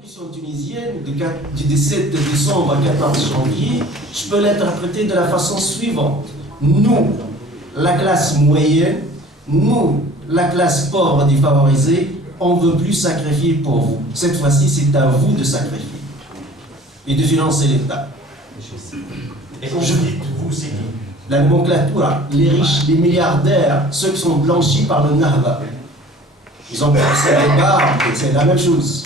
révolution tunisienne du 17 décembre à 14 janvier, je peux l'interpréter de la façon suivante. Nous, la classe moyenne, nous, la classe pauvre défavorisée, on ne veut plus sacrifier pour vous. Cette fois-ci, c'est à vous de sacrifier et de financer l'État. Et quand je dis vous, c'est qui? La nomenclature, les riches, les milliardaires, ceux qui sont blanchis par le Nahba. Ils ont pensé à les barbes, c'est la même chose.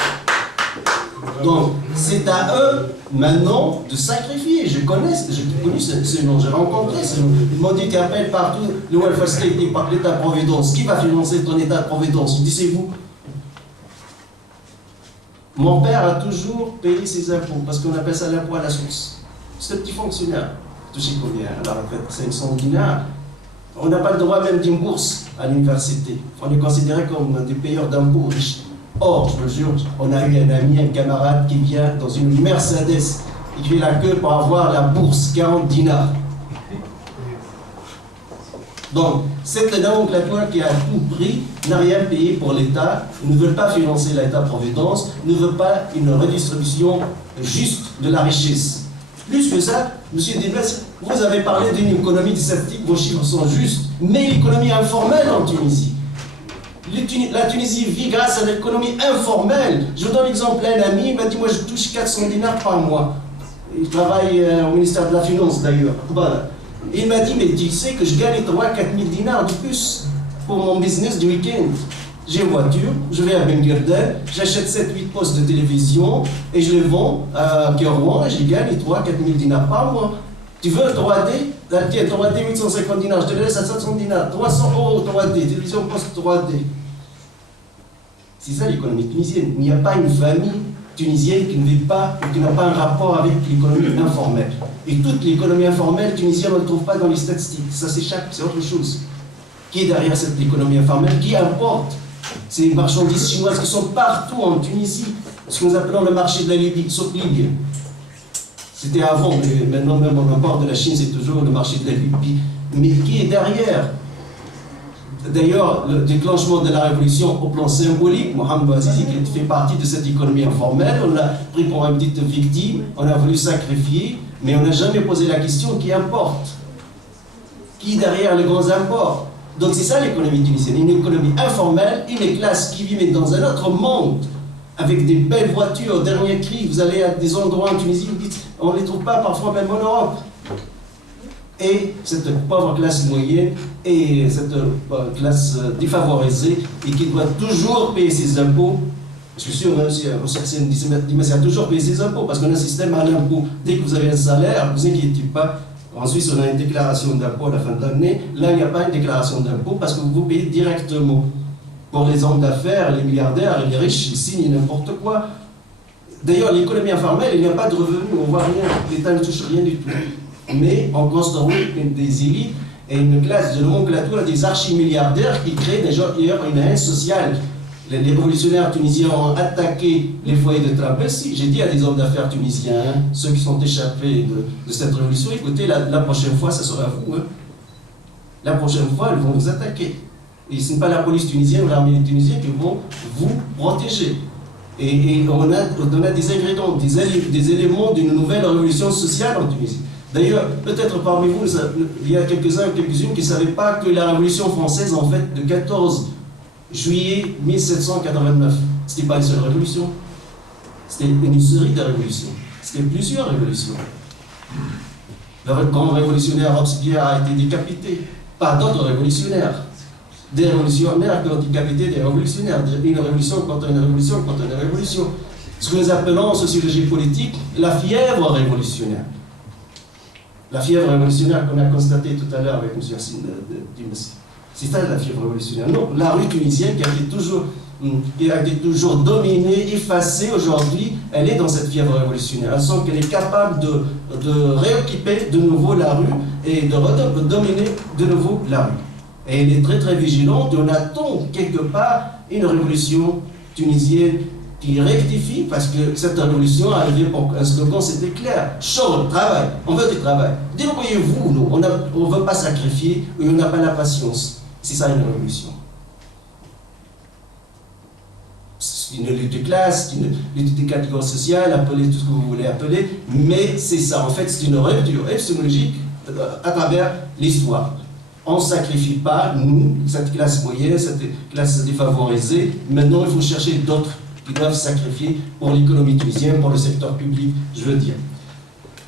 Donc, c'est à eux, maintenant, de sacrifier. J'ai connu ce nom, j'ai rencontré ce nom. Ils m'ont dit qu'ils appellent partout le welfare state et l'État-providence. Qui va financer ton État-providence? Je dis, c'est vous. Mon père a toujours payé ses impôts, parce qu'on appelle ça l'impôt à la source. C'est un petit fonctionnaire. Touché combien? À la retraite, 500 dinars. On n'a pas le droit même d'une bourse à l'université. On est considéré comme des payeurs d'impôts riches. Or, je me jure, on a eu un ami, un camarade qui vient dans une Mercedes, il fait la queue pour avoir la bourse, 40 dinars. Donc, cette nomenclature qui a tout pris n'a rien payé pour l'État, ne veut pas financer l'État-providence, ne veut pas une redistribution juste de la richesse. Plus que ça, M. Delbès, vous avez parlé d'une économie statistique, vos chiffres sont justes, mais l'économie informelle en Tunisie. La Tunisie vit grâce à l'économie informelle. Je vous donne l'exemple d'un ami, il m'a dit, moi je touche 400 dinars par mois. Il travaille au ministère de la Finance d'ailleurs. Et il m'a dit, mais tu sais que je gagne 3 000 à 4 000 dinars de plus pour mon business du week-end. J'ai une voiture, je vais à Ben Guerdel, j'achète 7-8 postes de télévision et je les vends à Kérouan et je gagne 3 000 à 4 000 dinars par mois. Tu veux un 3D? Tiens, 3D 850 dinars, je te laisse à 700 dinars, 300 € 3D, télévision poste 3D. C'est ça l'économie tunisienne. Il n'y a pas une famille tunisienne qui ne vit pas ou qui n'a pas un rapport avec l'économie informelle. Et toute l'économie informelle tunisienne, on ne le trouve pas dans les statistiques. Ça s'échappe, c'est autre chose. Qui est derrière cette économie informelle? Qui importe ces marchandises chinoises qui sont partout en Tunisie? Ce que nous appelons le marché de la Libye, Soplig. C'était avant, mais maintenant même on importe de la Chine, c'est toujours le marché de la Libye. Mais qui est derrière? D'ailleurs, le déclenchement de la révolution au plan symbolique, Mohamed Bouazizi, qui fait partie de cette économie informelle, on l'a pris pour une petite victime, on a voulu sacrifier, mais on n'a jamais posé la question qui importe. Qui est derrière les grands imports? Donc c'est ça l'économie tunisienne, une économie informelle, une classe qui vit dans un autre monde, avec des belles voitures, dernier cri, vous allez à des endroits en Tunisie, vous dites, on ne les trouve pas parfois même en Europe. Et cette pauvre classe moyenne et cette classe défavorisée et qui doit toujours payer ses impôts. Je suis sûr, même si certains disent, mais c'est toujours payer ses impôts parce qu'on a un système à l'impôt. Dès que vous avez un salaire, ne vous inquiétez pas. En Suisse, on a une déclaration d'impôt à la fin de l'année. Là, il n'y a pas une déclaration d'impôt parce que vous payez directement. Pour les hommes d'affaires, les milliardaires et les riches, ils signent n'importe quoi. D'ailleurs, l'économie informelle, il n'y a pas de revenus, on ne voit rien. L'État ne touche rien du tout. Mais on construit des élites et une classe de nomenclature des archimilliardaires qui créent d'ailleurs une haine sociale. Les révolutionnaires tunisiens ont attaqué les foyers de travail. Si, j'ai dit à des hommes d'affaires tunisiens, ceux qui sont échappés de cette révolution, écoutez, la prochaine fois, ça sera vous. La prochaine fois, ils vont vous attaquer. Et ce n'est pas la police tunisienne ou l'armée tunisienne qui vont vous protéger. Et on a des ingrédients, des éléments d'une nouvelle révolution sociale en Tunisie. D'ailleurs, peut-être parmi vous, il y a quelques-uns ou quelques-unes qui ne savaient pas que la Révolution française, en fait, de 14 juillet 1789, ce n'était pas une seule révolution. C'était une série de révolutions. C'était plusieurs révolutions. Le grand révolutionnaire Robespierre a été décapité par d'autres révolutionnaires. Des révolutionnaires qui ont décapité des révolutionnaires. Une révolution contre une révolution contre une révolution. Ce que nous appelons en sociologie politique la fièvre révolutionnaire. La fièvre révolutionnaire qu'on a constatée tout à l'heure avec M. Yassine Dimessi. C'est ça la fièvre révolutionnaire. Non, la rue tunisienne qui a été toujours dominée, effacée aujourd'hui, elle est dans cette fièvre révolutionnaire. Elle sent qu'elle est capable de réoccuper de nouveau la rue et de dominer de nouveau la rue. Et elle est très très vigilante et on attend quelque part une révolution tunisienne qui rectifie, parce que cette révolution est arrivée pour un slogan, c'était clair. Chaud, travail, on veut du travail. Débrouillez-vous, nous, on ne veut pas sacrifier, et on n'a pas la patience. C'est ça une révolution. c'est une lutte de classe, c'est une lutte des catégories sociales, appelez tout ce que vous voulez appeler, mais c'est ça, en fait, c'est une rupture épistémologique à travers l'histoire. On ne sacrifie pas, nous, cette classe moyenne, cette classe défavorisée. Maintenant, il faut chercher d'autres qui doivent sacrifier pour l'économie tunisienne, pour le secteur public, je veux dire.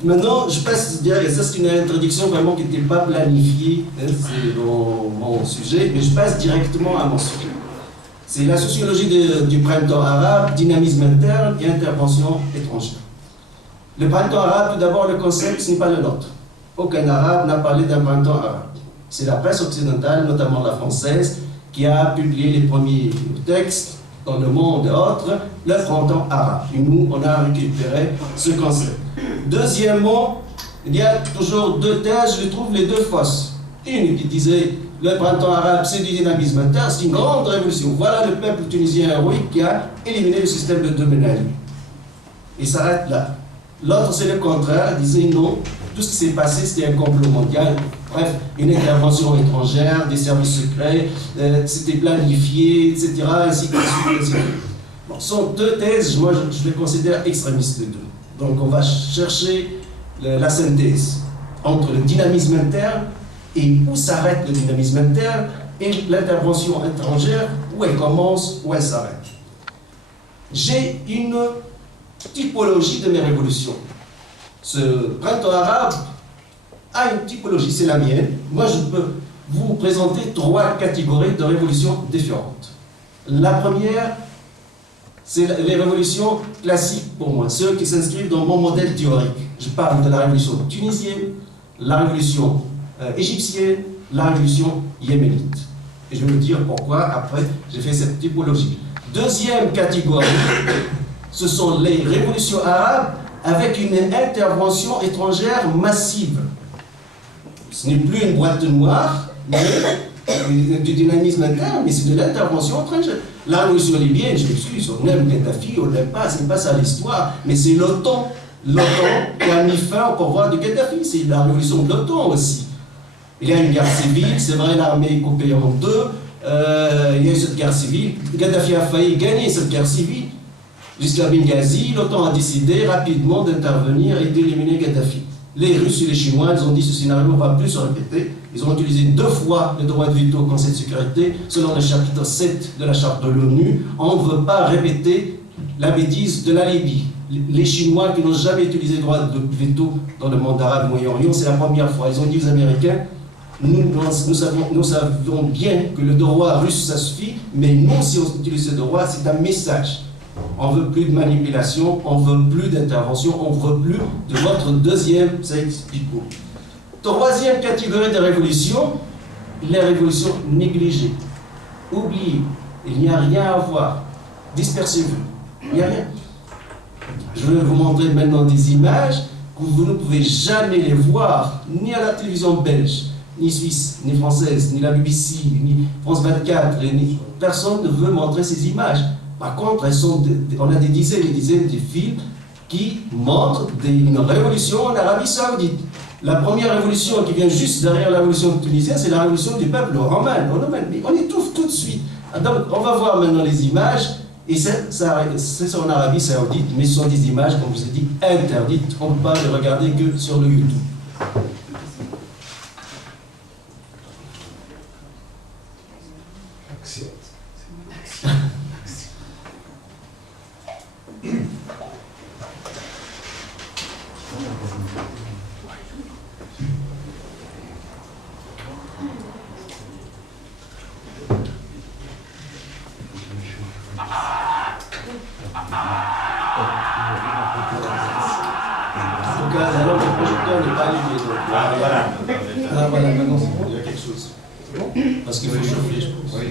Maintenant, je passe, et ça c'est une introduction vraiment qui n'était pas planifiée, hein, c'est dans mon sujet, mais je passe directement à mon sujet. C'est la sociologie du printemps arabe, dynamisme interne et intervention étrangère. Le printemps arabe, tout d'abord, le concept, ce n'est pas le nôtre. Aucun arabe n'a parlé d'un printemps arabe. C'est la presse occidentale, notamment la française, qui a publié les premiers textes dans le monde et autres, le printemps arabe. Et nous, on a récupéré ce concept. Deuxièmement, il y a toujours deux thèses, je trouve les deux fausses. Une qui disait le printemps arabe, c'est du dynamisme interne, c'est une grande révolution. Voilà le peuple tunisien héroïque qui a éliminé le système de Ben Ali. Il s'arrête là. L'autre, c'est le contraire, il disait non, tout ce qui s'est passé, c'était un complot mondial. Bref, une intervention étrangère, des services secrets, c'était planifié, etc. Ainsi de suite. Bon, ce sont deux thèses, moi je les considère extrémistes les deux. Donc on va chercher la synthèse entre le dynamisme interne et où s'arrête le dynamisme interne et l'intervention étrangère, où elle commence, où elle s'arrête. J'ai une typologie de mes révolutions. Ce printemps arabe a une typologie, c'est la mienne. Moi, je peux vous présenter trois catégories de révolutions différentes. La première, c'est les révolutions classiques pour moi, ceux qui s'inscrivent dans mon modèle théorique. Je parle de la révolution tunisienne, la révolution égyptienne, la révolution yéménite. Et je vais vous dire pourquoi, après, j'ai fait cette typologie. Deuxième catégorie, ce sont les révolutions arabes avec une intervention étrangère massive. Ce n'est plus une boîte noire, mais du dynamisme interne, mais c'est de l'intervention étrangère. La révolution libyenne, je m'excuse, on aime Kadhafi, on n'aime pas, c'est pas ça l'histoire, mais c'est l'OTAN. L'OTAN qui a mis fin au pouvoir de Kadhafi, c'est la révolution de l'OTAN aussi. Il y a une guerre civile, c'est vrai, l'armée est coupée en deux, il y a eu cette guerre civile, Kadhafi a failli gagner cette guerre civile. Jusqu'à Benghazi, l'OTAN a décidé rapidement d'intervenir et d'éliminer Kadhafi. Les Russes et les Chinois, ils ont dit que ce scénario ne va plus se répéter. Ils ont utilisé 2 fois le droit de veto au Conseil de sécurité, selon le chapitre 7 de la charte de l'ONU. On ne veut pas répéter la bêtise de la Libye. Les Chinois qui n'ont jamais utilisé le droit de veto dans le monde arabe Moyen-Orient, c'est la première fois. Ils ont dit aux Américains, nous savons bien que le droit russe, ça suffit, mais nous, si on utilise ce droit, c'est un message. On ne veut plus de manipulation, on ne veut plus d'intervention, on ne veut plus de votre deuxième, ça explique quoi. Troisième catégorie de révolution, les révolutions négligées, oubliées. Il n'y a rien à voir, dispersez-vous, il n'y a rien. Je vais vous montrer maintenant des images que vous ne pouvez jamais les voir, ni à la télévision belge, ni suisse, ni française, ni la BBC, ni France 24, ni... personne ne veut montrer ces images. Par contre, on a des dizaines et des dizaines de films qui montrent une révolution en Arabie Saoudite. La première révolution qui vient juste derrière la révolution tunisienne, c'est la révolution du peuple romain. On étouffe tout de suite. Donc, on va voir maintenant les images, et c'est en Arabie Saoudite, mais ce sont des images, comme je vous ai dit, interdites. On ne peut pas les regarder que sur le YouTube. Parce qu'il faut chauffer, je pense. Oui,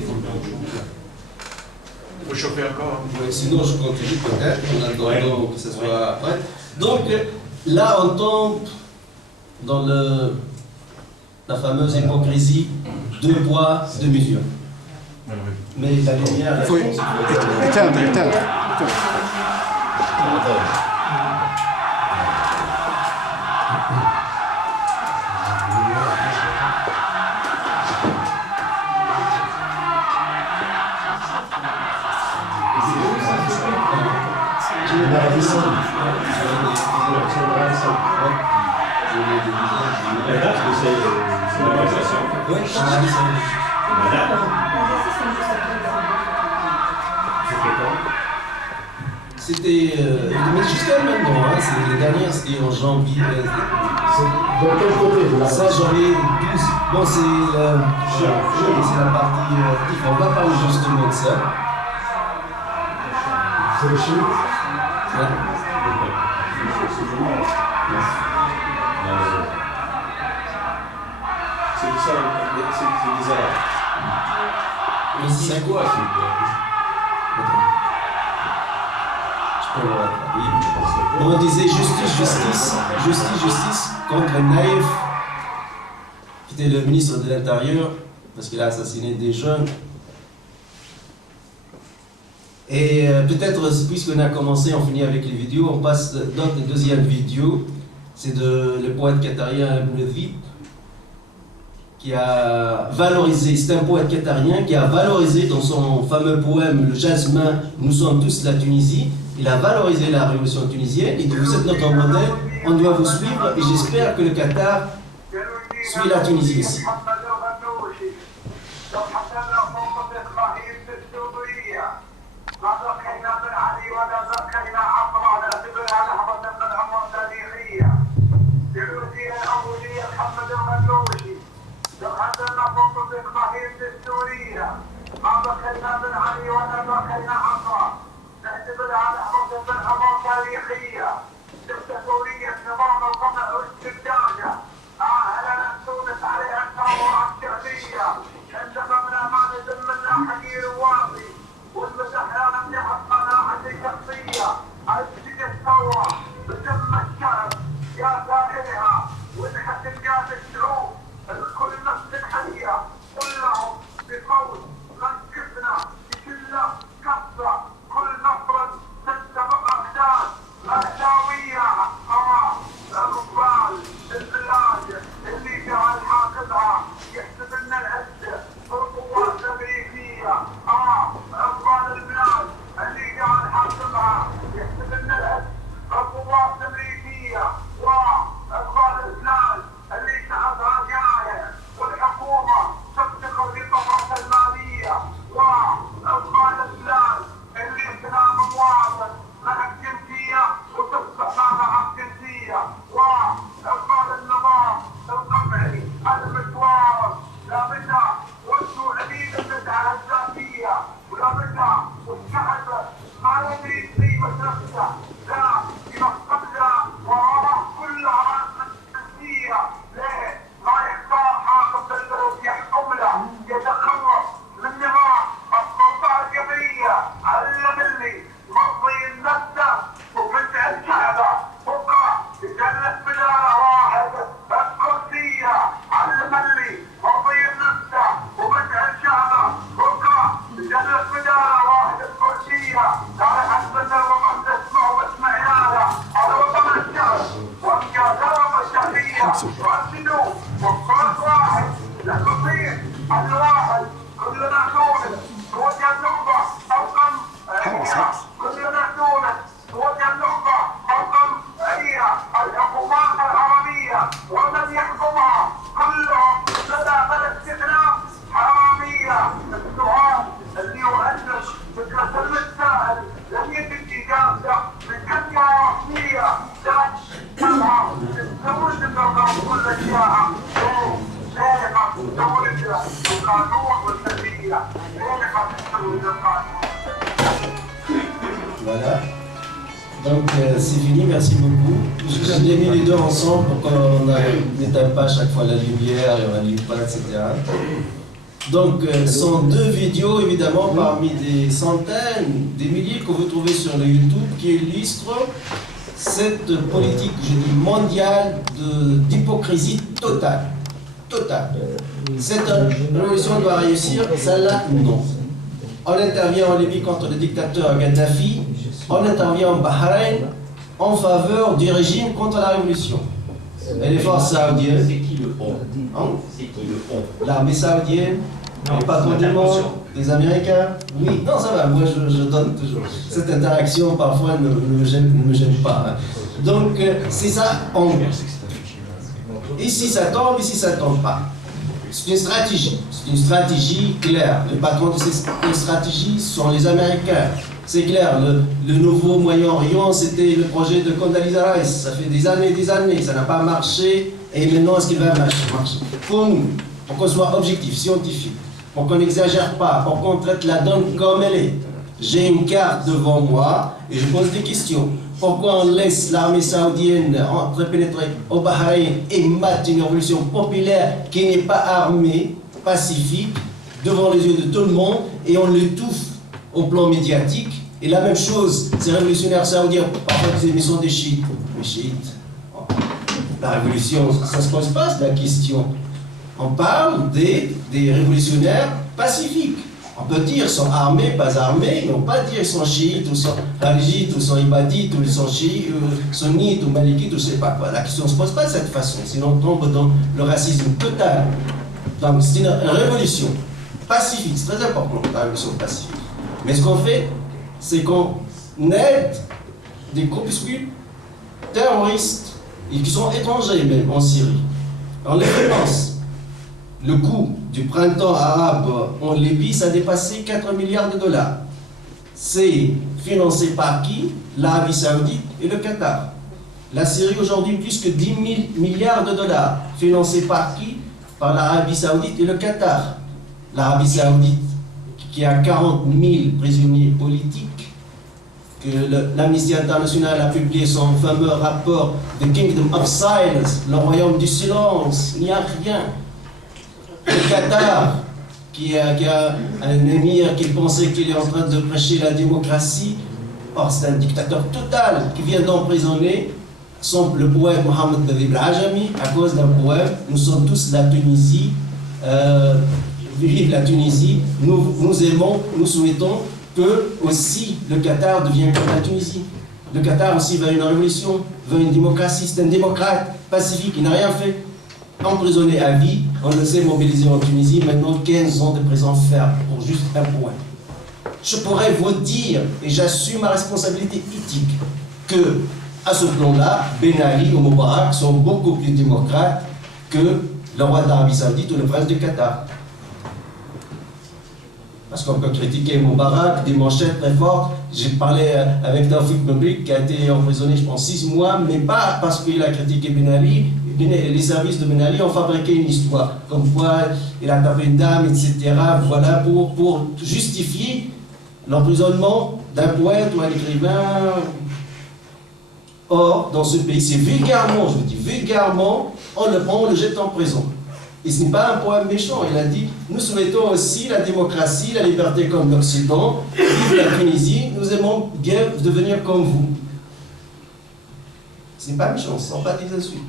il faut chauffer encore. Oui, sinon, je continue peut-être, en attendant que ce soit après. Donc, là, on tombe dans la fameuse hypocrisie, 2 poids, 2 mesures. Mais la lumière... Il faut éteindre. L'Arabie Saoudite. La date, c'est l'organisation. Oui, en Arabie Saoudite. La date, C'était mais jusqu'à maintenant, hein, c'est les dernières, c'était en janvier. C'est dans quel côté de la Ça, janvier 12. Bon, c'est la partie. On va parler justement de ça. C'est le chiite. Ouais. C'est des Arabes. Mais c'est quoi on disait justice contre Naïf, qui était le ministre de l'Intérieur, parce qu'il a assassiné des jeunes. Et peut-être, puisqu'on a commencé, on finit avec les vidéos, on passe dans la deuxième vidéo. C'est le poète qatarien Ibn Dhib, qui a valorisé, c'est un poète qatarien qui a valorisé dans son fameux poème Le Jasmin, nous sommes tous la Tunisie. Il a valorisé la révolution tunisienne. Il dit vous êtes notre modèle, on doit vous suivre et j'espère que le Qatar suit la Tunisie aussi. نعتبر على حفظ الأمور تاريخية دكتاتورية نظام القمع واستبداده أهلا تونس عليها الثورات الشعبية عندما من أمان ذمنا حقير واطي والمسحرة نمنح قناعتي شخصية أسجد الثورة بذم الشعب يا سائلها ونحت الجاد الشعوب الكل نفس حية كلهم بقول من كفنا بكل كفة كل نفر تتبع أحداث مأساوية الرجال البلاد اللي جعل حاكمها يحسب لنا العزة بالقوات الأمريكية أفغان البلاد اللي جعل حاكمها يحسب لنا العزة بالقوات الأمريكية وأفغان البلاد اللي شعبها جاية والحكومة تفتقر للطبقة المالية وأفغان البلاد اللي كلام مواطن معك جنسية وتصبح معها جنسية وأفضل النظام القمعي المشوار لا بد وانتو عبيد المسعى الذاتية ولا بد والشعب ما يدري قيمة نفسه لا ينقذ وراء كل عرض جنسية ليه؟ ما يختار حاكم بالبلد يحكم له يتخلص من نظام السلطة الجبرية علم اللي مرضي النفس وفتح الشعب بكرة يجلس بدار واحد الكرسية علم اللي مرضي النفس وفتح الشعب بكرة يجلس بدار واحد الكرسية قال حسبنا الوطن تسمع واسمع عياله على وطن الشعب وابقى درب الشعبية رشدوا وفرق واحد للمصير الواحد كلنا نونس توجه النخبة أوقم كلنا نونس توجه النخبة أوقم هي الحكومات العربية ومن يحكمها كلهم بلا بلا استثناء حرامية. السؤال اللي يؤنس فكرة المتساءل لم يجد إجابته من كلمة رسمية لا تفهم تستمر تبقى كل أشياء Voilà. Donc c'est fini, merci beaucoup. Je l'ai mis les deux ensemble pour qu'on n'éteint pas à chaque fois la lumière et on n'allume pas, etc. Donc ce sont deux vidéos évidemment parmi des centaines, des milliers que vous trouvez sur le YouTube qui illustrent cette politique, je dis, mondiale d'hypocrisie totale. Totale. Cette révolution doit réussir, celle-là, non. On intervient en Libye contre le dictateur Gaddafi, on intervient en Bahreïn en faveur du régime contre la révolution. Et les forces saoudiennes, c'est qui le on? hein? C'est qui le on? L'armée saoudienne, Non, Les patrons du monde, des Américains. Oui, non, ça va, moi je donne toujours. Cette interaction parfois ne me gêne pas. Hein. Donc, c'est ça, ici ça tombe, ici ça tombe pas. C'est une stratégie claire. Les patrons de ces stratégies sont les Américains. C'est clair, le nouveau Moyen-Orient, c'était le projet de Condoleezza Rice. Ça fait des années, ça n'a pas marché. Et maintenant, est-ce qu'il va marcher? Pour nous, pour qu'on soit objectif, scientifique, pour qu'on n'exagère pas, pour qu'on traite la donne comme elle est. J'ai une carte devant moi et je pose des questions. Pourquoi on laisse l'armée saoudienne entrepénétrer au Bahreïn et battre une révolution populaire qui n'est pas armée, pacifique, devant les yeux de tout le monde, et on l'étouffe au plan médiatique? Et la même chose, ces révolutionnaires saoudiens, parfois des émissions des chiites. Les chiites, la révolution, ça ne se pose pas la question. On parle des révolutionnaires pacifiques. On peut dire qu'ils sont armés, pas armés, mais on ne peut pas dire qu'ils sont chiites, ou sont kharijites, ou sont ibadites, ou ils sont chiites, sunnites, ou malikites, ou je ne sais pas quoi. La question ne se pose pas de cette façon, sinon on tombe dans le racisme total. Donc c'est une révolution pacifique, c'est très important, la révolution pacifique. Mais ce qu'on fait, c'est qu'on aide des groupuscules terroristes, et qui sont étrangers même en Syrie. En l'occurrence, le coût du printemps arabe en Libye, ça a dépassé 4 milliards de dollars. C'est financé par qui? L'Arabie Saoudite et le Qatar. La Syrie aujourd'hui, plus que 10 000 milliards de dollars. Financé par qui? Par l'Arabie Saoudite et le Qatar. L'Arabie Saoudite, qui a 40 000 prisonniers politiques, que l'Amnesty International a publié son fameux rapport The Kingdom of Silence, le royaume du silence, il n'y a rien. Le Qatar, qui a un émir qui pensait qu'il est en train de prêcher la démocratie, or c'est un dictateur total qui vient d'emprisonner le poète Mohamed Badib al-Ajami à cause d'un poème. Nous sommes tous la Tunisie, vive la Tunisie, nous aimons, nous souhaitons que aussi le Qatar devienne comme la Tunisie. Le Qatar aussi veut une révolution, veut une démocratie, c'est un démocrate pacifique, il n'a rien fait. Emprisonné à vie, on le sait mobilisé en Tunisie, maintenant 15 ans de prison ferme pour juste un point. Je pourrais vous dire, et j'assume ma responsabilité éthique, que à ce plan-là, Ben Ali ou Moubarak sont beaucoup plus démocrates que le roi d'Arabie Saoudite ou le prince du Qatar. Parce qu'on peut critiquer Moubarak, des manchettes très fortes. J'ai parlé avec Taoufik Mebrik qui a été emprisonné, je pense, 6 mois, mais pas parce qu'il a critiqué Ben Ali. Les services de Ben Ali ont fabriqué une histoire, comme quoi il a tapé une dame, etc. Voilà, pour justifier l'emprisonnement d'un poète ou un écrivain. Or, dans ce pays, c'est vulgairement, je vous dis vulgairement, on le prend, on le jette en prison. Et ce n'est pas un poème méchant, il a dit « Nous souhaitons aussi la démocratie, la liberté comme l'Occident, vive la Tunisie, nous aimons bien devenir comme vous. » Ce n'est pas méchant, ce ne sont pas des insultes.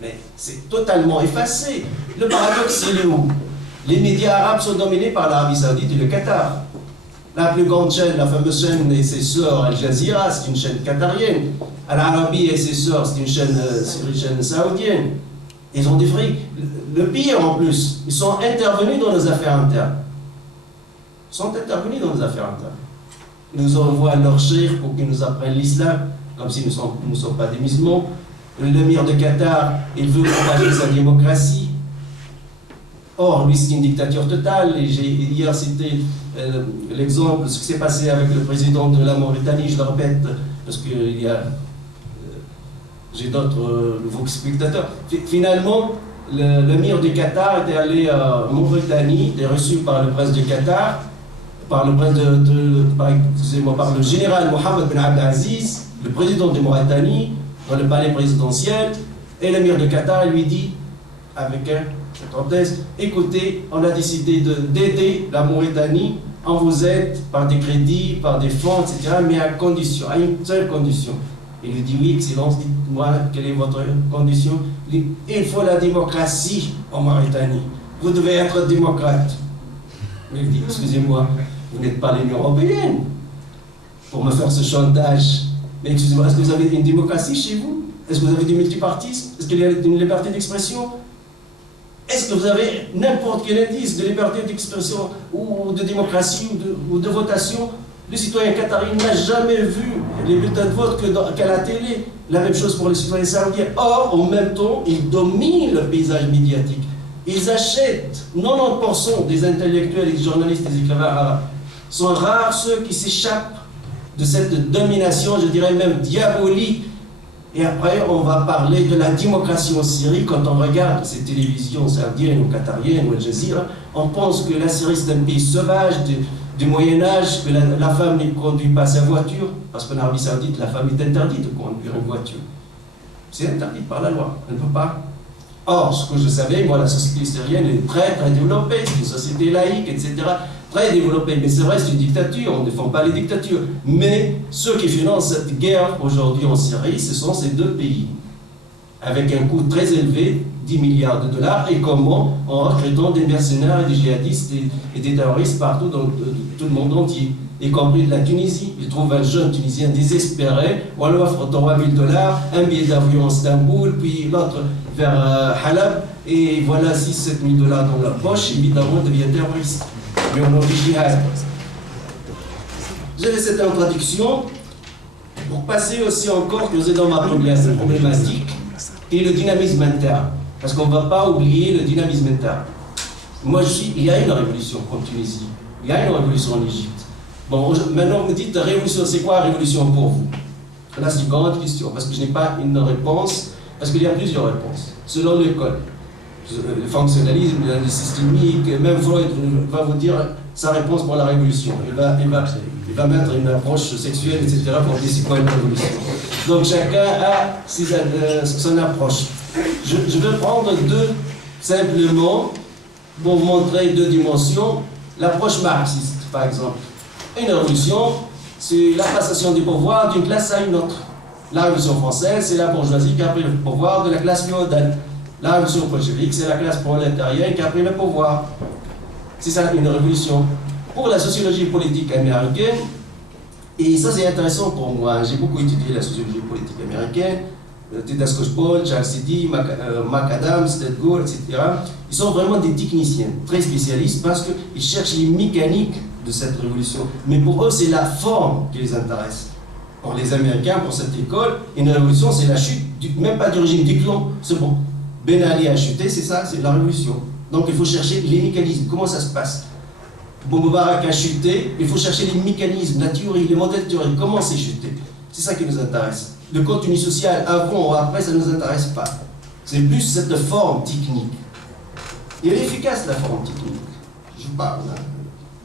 Mais c'est totalement effacé. Le paradoxe, il est où? Les médias arabes sont dominés par l'Arabie Saoudite et le Qatar. La plus grande chaîne, la fameuse chaîne et ses sœurs Al Jazeera, c'est une chaîne qatarienne. Al-Arabi et ses sœurs, c'est une chaîne saoudienne. Ils ont des frics. Le pire en plus, ils sont intervenus dans nos affaires internes. Ils sont intervenus dans nos affaires internes. Ils nous envoient leurs cheikhs pour qu'ils nous apprennent l'islam, comme si nous ne sommes pas des musulmans. L'émir de Qatar, il veut propager sa démocratie. Or, lui, c'est une dictature totale. Et j'ai hier cité l'exemple de ce qui s'est passé avec le président de la Mauritanie, je le répète, parce que j'ai d'autres nouveaux spectateurs. Finalement, l'émir du Qatar était allé en Mauritanie, était reçu par le prince du Qatar, par le général Mohamed Ben Abdelaziz, le président de Mauritanie, dans le palais présidentiel, et l'émir de Qatar lui dit, avec cette parenthèse, écoutez, on a décidé d'aider la Mauritanie, on vous aide par des crédits, par des fonds, etc., mais à une seule condition. Il lui dit, oui, Excellence, dites-moi, quelle est votre condition? Il dit, il faut la démocratie en Mauritanie. Vous devez être démocrate. Il dit, excusez-moi, vous n'êtes pas l'Union européenne pour me faire ce chantage. Mais excusez-moi, est-ce que vous avez une démocratie chez vous? Est-ce que vous avez du multipartisme? Est-ce qu'il y a une liberté d'expression? Est-ce est-ce que vous avez n'importe quel indice de liberté d'expression ou de démocratie ou de votation? Le citoyen qatari n'a jamais vu les bulletins de vote qu'à la télé. La même chose pour les citoyens saoudiens. Or, en même temps, ils dominent le paysage médiatique. Ils achètent 90% des intellectuels et des journalistes et des écrivains arabes. Sont rares ceux qui s'échappent de cette domination, je dirais même diabolique. Et après, on va parler de la démocratie en Syrie. Quand on regarde ces télévisions saoudiennes ou qatariennes ou Al Jazeera, on pense que la Syrie c'est un pays sauvage du Moyen-Âge, que la femme ne conduit pas sa voiture, parce qu'en Arabie Saoudite, la femme est interdite de conduire une voiture. C'est interdit par la loi, elle ne peut pas. Or, ce que je savais, moi, la société syrienne est très développée, c'est une société laïque, etc. Très développée, mais c'est vrai, c'est une dictature, on ne défend pas les dictatures. Mais ceux qui financent cette guerre aujourd'hui en Syrie, ce sont ces deux pays, avec un coût très élevé, 10 milliards de dollars, et comment? En recrutant des mercenaires et des djihadistes et des terroristes partout dans tout le monde entier, y compris de la Tunisie. Ils trouvent un jeune Tunisien désespéré, on lui offre 3 000 $, un billet d'avion à Istanbul, puis l'autre vers Halab, et voilà 6 000 à 7 000 $ dans la poche, évidemment, il devient terroriste. Mais on a du djihad. J'ai fait cette introduction pour passer aussi encore, que c'est dans ma problématique, et le dynamisme interne. Parce qu'on ne va pas oublier le dynamisme interne. Moi, il y a une révolution en Tunisie, il y a une révolution en Égypte. Bon, maintenant, vous me dites, révolution, c'est quoi révolution pour vous? Là, c'est une grande question, parce que je n'ai pas une réponse, parce qu'il y a plusieurs réponses, selon l'école. Le fonctionnalisme, le systémique, même Freud va vous dire sa réponse pour la révolution. Il va mettre une approche sexuelle, etc., pour dire c'est quoi une révolution. Donc chacun a son approche. Je vais prendre deux, simplement, pour vous montrer deux dimensions. L'approche marxiste, par exemple. Une révolution, c'est la passation du pouvoir d'une classe à une autre. La révolution française, c'est la bourgeoisie qui a pris le pouvoir de la classe féodale. La révolution bolchevique, c'est la classe prolétarienne qui a pris le pouvoir. C'est ça une révolution. Pour la sociologie politique américaine, et ça c'est intéressant pour moi, j'ai beaucoup étudié la sociologie politique américaine, Tedesco Paul, Charles Siddy, McAdams, Ted Gore, etc. Ils sont vraiment des techniciens, très spécialistes, parce qu'ils cherchent les mécaniques de cette révolution. Mais pour eux, c'est la forme qui les intéresse. Pour les Américains, pour cette école, une révolution, c'est la chute, même pas du régime du clan, c'est bon. Ben Ali a chuté, c'est ça, c'est la révolution. Donc il faut chercher les mécanismes, comment ça se passe. Moubarak a chuté, il faut chercher les mécanismes, la théorie, les modèles théoriques, comment c'est chuté. C'est ça qui nous intéresse. Le contenu social, avant ou après, ça ne nous intéresse pas. C'est plus cette forme technique. Et elle est efficace, la forme technique. Je parle, hein.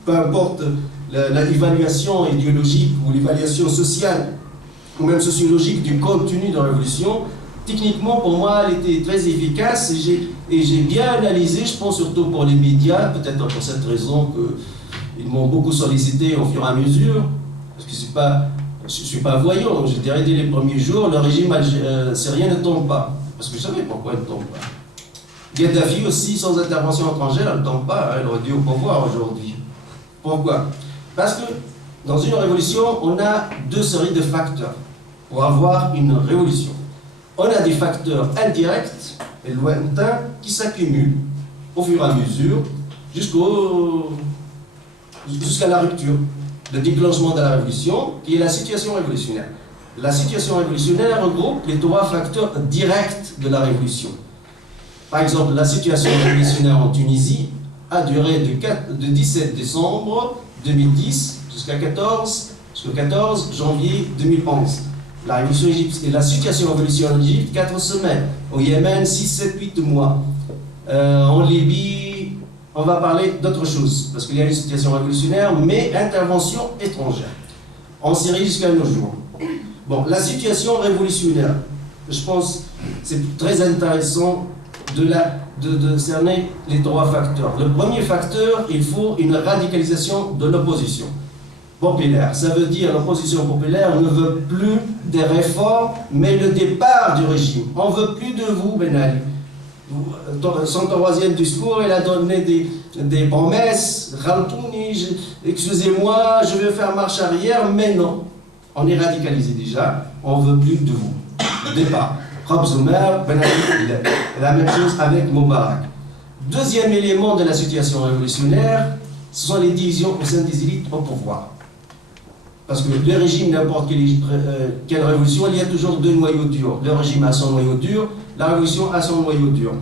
Peu importe l'évaluation idéologique ou l'évaluation sociale, ou même sociologique du contenu de la révolution, techniquement, pour moi, elle était très efficace et j'ai bien analysé, je pense surtout pour les médias, peut-être pour cette raison qu'ils m'ont beaucoup sollicité au fur et à mesure, parce que je ne suis pas voyant, je dirais dès les premiers jours, le régime syrien ne tombe pas, parce que je savais pourquoi il ne tombe pas. Gaddafi aussi, sans intervention étrangère, elle ne tombe pas, elle aurait dû au pouvoir aujourd'hui. Pourquoi? Parce que dans une révolution, on a deux séries de facteurs pour avoir une révolution. On a des facteurs indirects et lointains qui s'accumulent au fur et à mesure jusqu'à la rupture, le déclenchement de la révolution, qui est la situation révolutionnaire. La situation révolutionnaire regroupe les trois facteurs directs de la révolution. Par exemple, la situation révolutionnaire en Tunisie a duré de 17 décembre 2010 jusqu'au 14 janvier 2011. La révolution égyptienne, la situation révolutionnaire en Égypte, 4 semaines. Au Yémen, 6, 7, 8 mois. En Libye, on va parler d'autre chose, parce qu'il y a une situation révolutionnaire, mais intervention étrangère. En Syrie jusqu'à nos jours. Bon, la situation révolutionnaire, je pense c'est très intéressant de cerner les trois facteurs. Le premier facteur, il faut une radicalisation de l'opposition populaire. Ça veut dire l'opposition populaire ne veut plus des réformes, mais le départ du régime. On ne veut plus de vous, Ben Ali. Son troisième discours, il a donné des promesses. Excusez-moi, je vais faire marche arrière, mais non. On est radicalisé déjà, on ne veut plus de vous. Départ. Rob Zoumer, Ben Ali, la même chose avec Moubarak. Deuxième élément de la situation révolutionnaire, ce sont les divisions au sein des élites au pouvoir. Parce que le régime, n'importe quelle révolution, il y a toujours deux noyaux durs. Le régime a son noyau dur, la révolution a son noyau dur.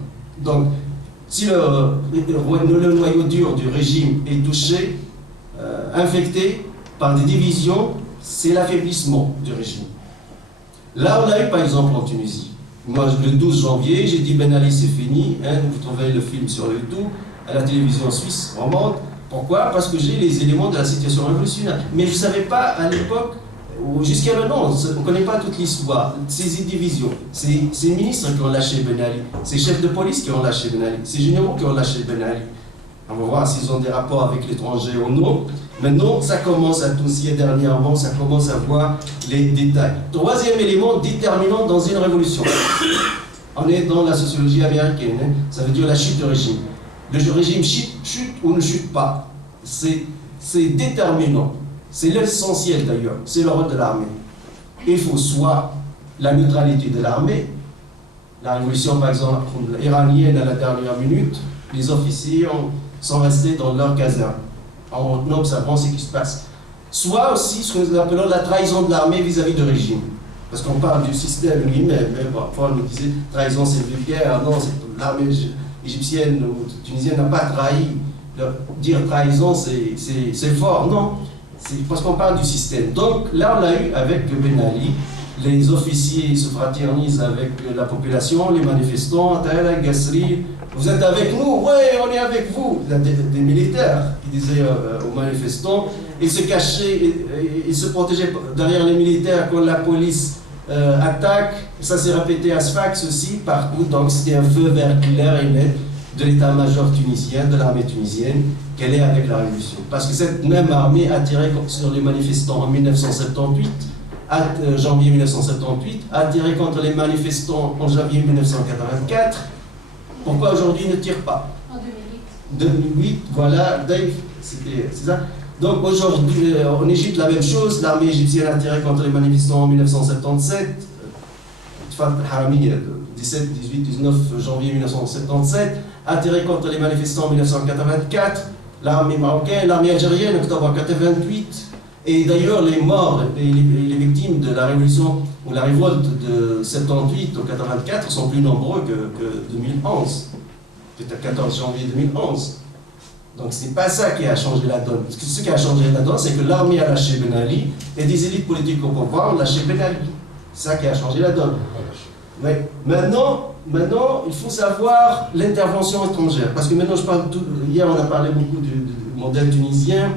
Donc, si le noyau dur du régime est touché, infecté par des divisions, c'est l'affaiblissement du régime. Là, on a eu par exemple en Tunisie. Moi, le 12 janvier, j'ai dit Ben Ali, c'est fini. Hein, vous trouvez le film sur YouTube, à la télévision suisse romande. Pourquoi? Parce que j'ai les éléments de la situation révolutionnaire. Mais je ne savais pas à l'époque, jusqu'à maintenant, on ne connaît pas toute l'histoire, ces divisions. C'est ces ministres qui ont lâché Ben Ali, ces chefs de police qui ont lâché Ben Ali, ces généraux qui ont lâché Ben Ali. On va voir s'ils ont des rapports avec l'étranger ou non. Maintenant, ça commence à tousser dernièrement, ça commence à voir les détails. Troisième élément déterminant dans une révolution. On est dans la sociologie américaine, hein, ça veut dire la chute du régime. Le régime chute ou ne chute pas. C'est déterminant. C'est l'essentiel d'ailleurs. C'est le rôle de l'armée. Il faut soit la neutralité de l'armée, la révolution par exemple iranienne à la dernière minute, les officiers sont restés dans leur caserne en observant ce qui se passe. Soit aussi ce que nous appelons la trahison de l'armée vis-à-vis du régime. Parce qu'on parle du système lui-même, parfois on nous disait trahison c'est vulgaire, non, l'armée égyptienne ou tunisienne n'a pas trahi. Dire trahison c'est fort, non, c'est parce qu'on parle du système. Donc là on a eu avec Ben Ali, les officiers se fraternisent avec la population, les manifestants, Tahala Gassri, vous êtes avec nous? Oui, on est avec vous. Des militaires qui disaient aux manifestants, ils se cachaient, ils se protégeaient derrière les militaires quand la police attaque. Ça s'est répété à Sfax aussi, partout. Donc c'était un feu vert clair et net de l'état-major tunisien, de l'armée tunisienne, qu'elle est avec la révolution. Parce que cette même armée a tiré sur les manifestants en 1978, janvier 1978, a tiré contre les manifestants en janvier 1984. Pourquoi aujourd'hui ne tire pas? En 2008. 2008, voilà, Dave, c'est ça. Donc aujourd'hui, en Égypte, la même chose. L'armée égyptienne a tiré contre les manifestants en 1977. Harami, 17, 18, 19 janvier 1977, a tiré contre les manifestants en 1984. L'armée marocaine, l'armée algérienne, octobre 1988. Et d'ailleurs, les morts et les victimes de la révolution ou la révolte de 78 au 84 sont plus nombreux que 2011, peut-être 14 janvier 2011. Donc ce n'est pas ça qui a changé la donne. Ce qui a changé la donne, c'est que l'armée a lâché Ben Ali et des élites politiques au pouvoir ont lâché Ben Ali. C'est ça qui a changé la donne. Mais maintenant, il faut savoir l'intervention étrangère. Parce que maintenant, je parle hier, on a parlé beaucoup du modèle tunisien.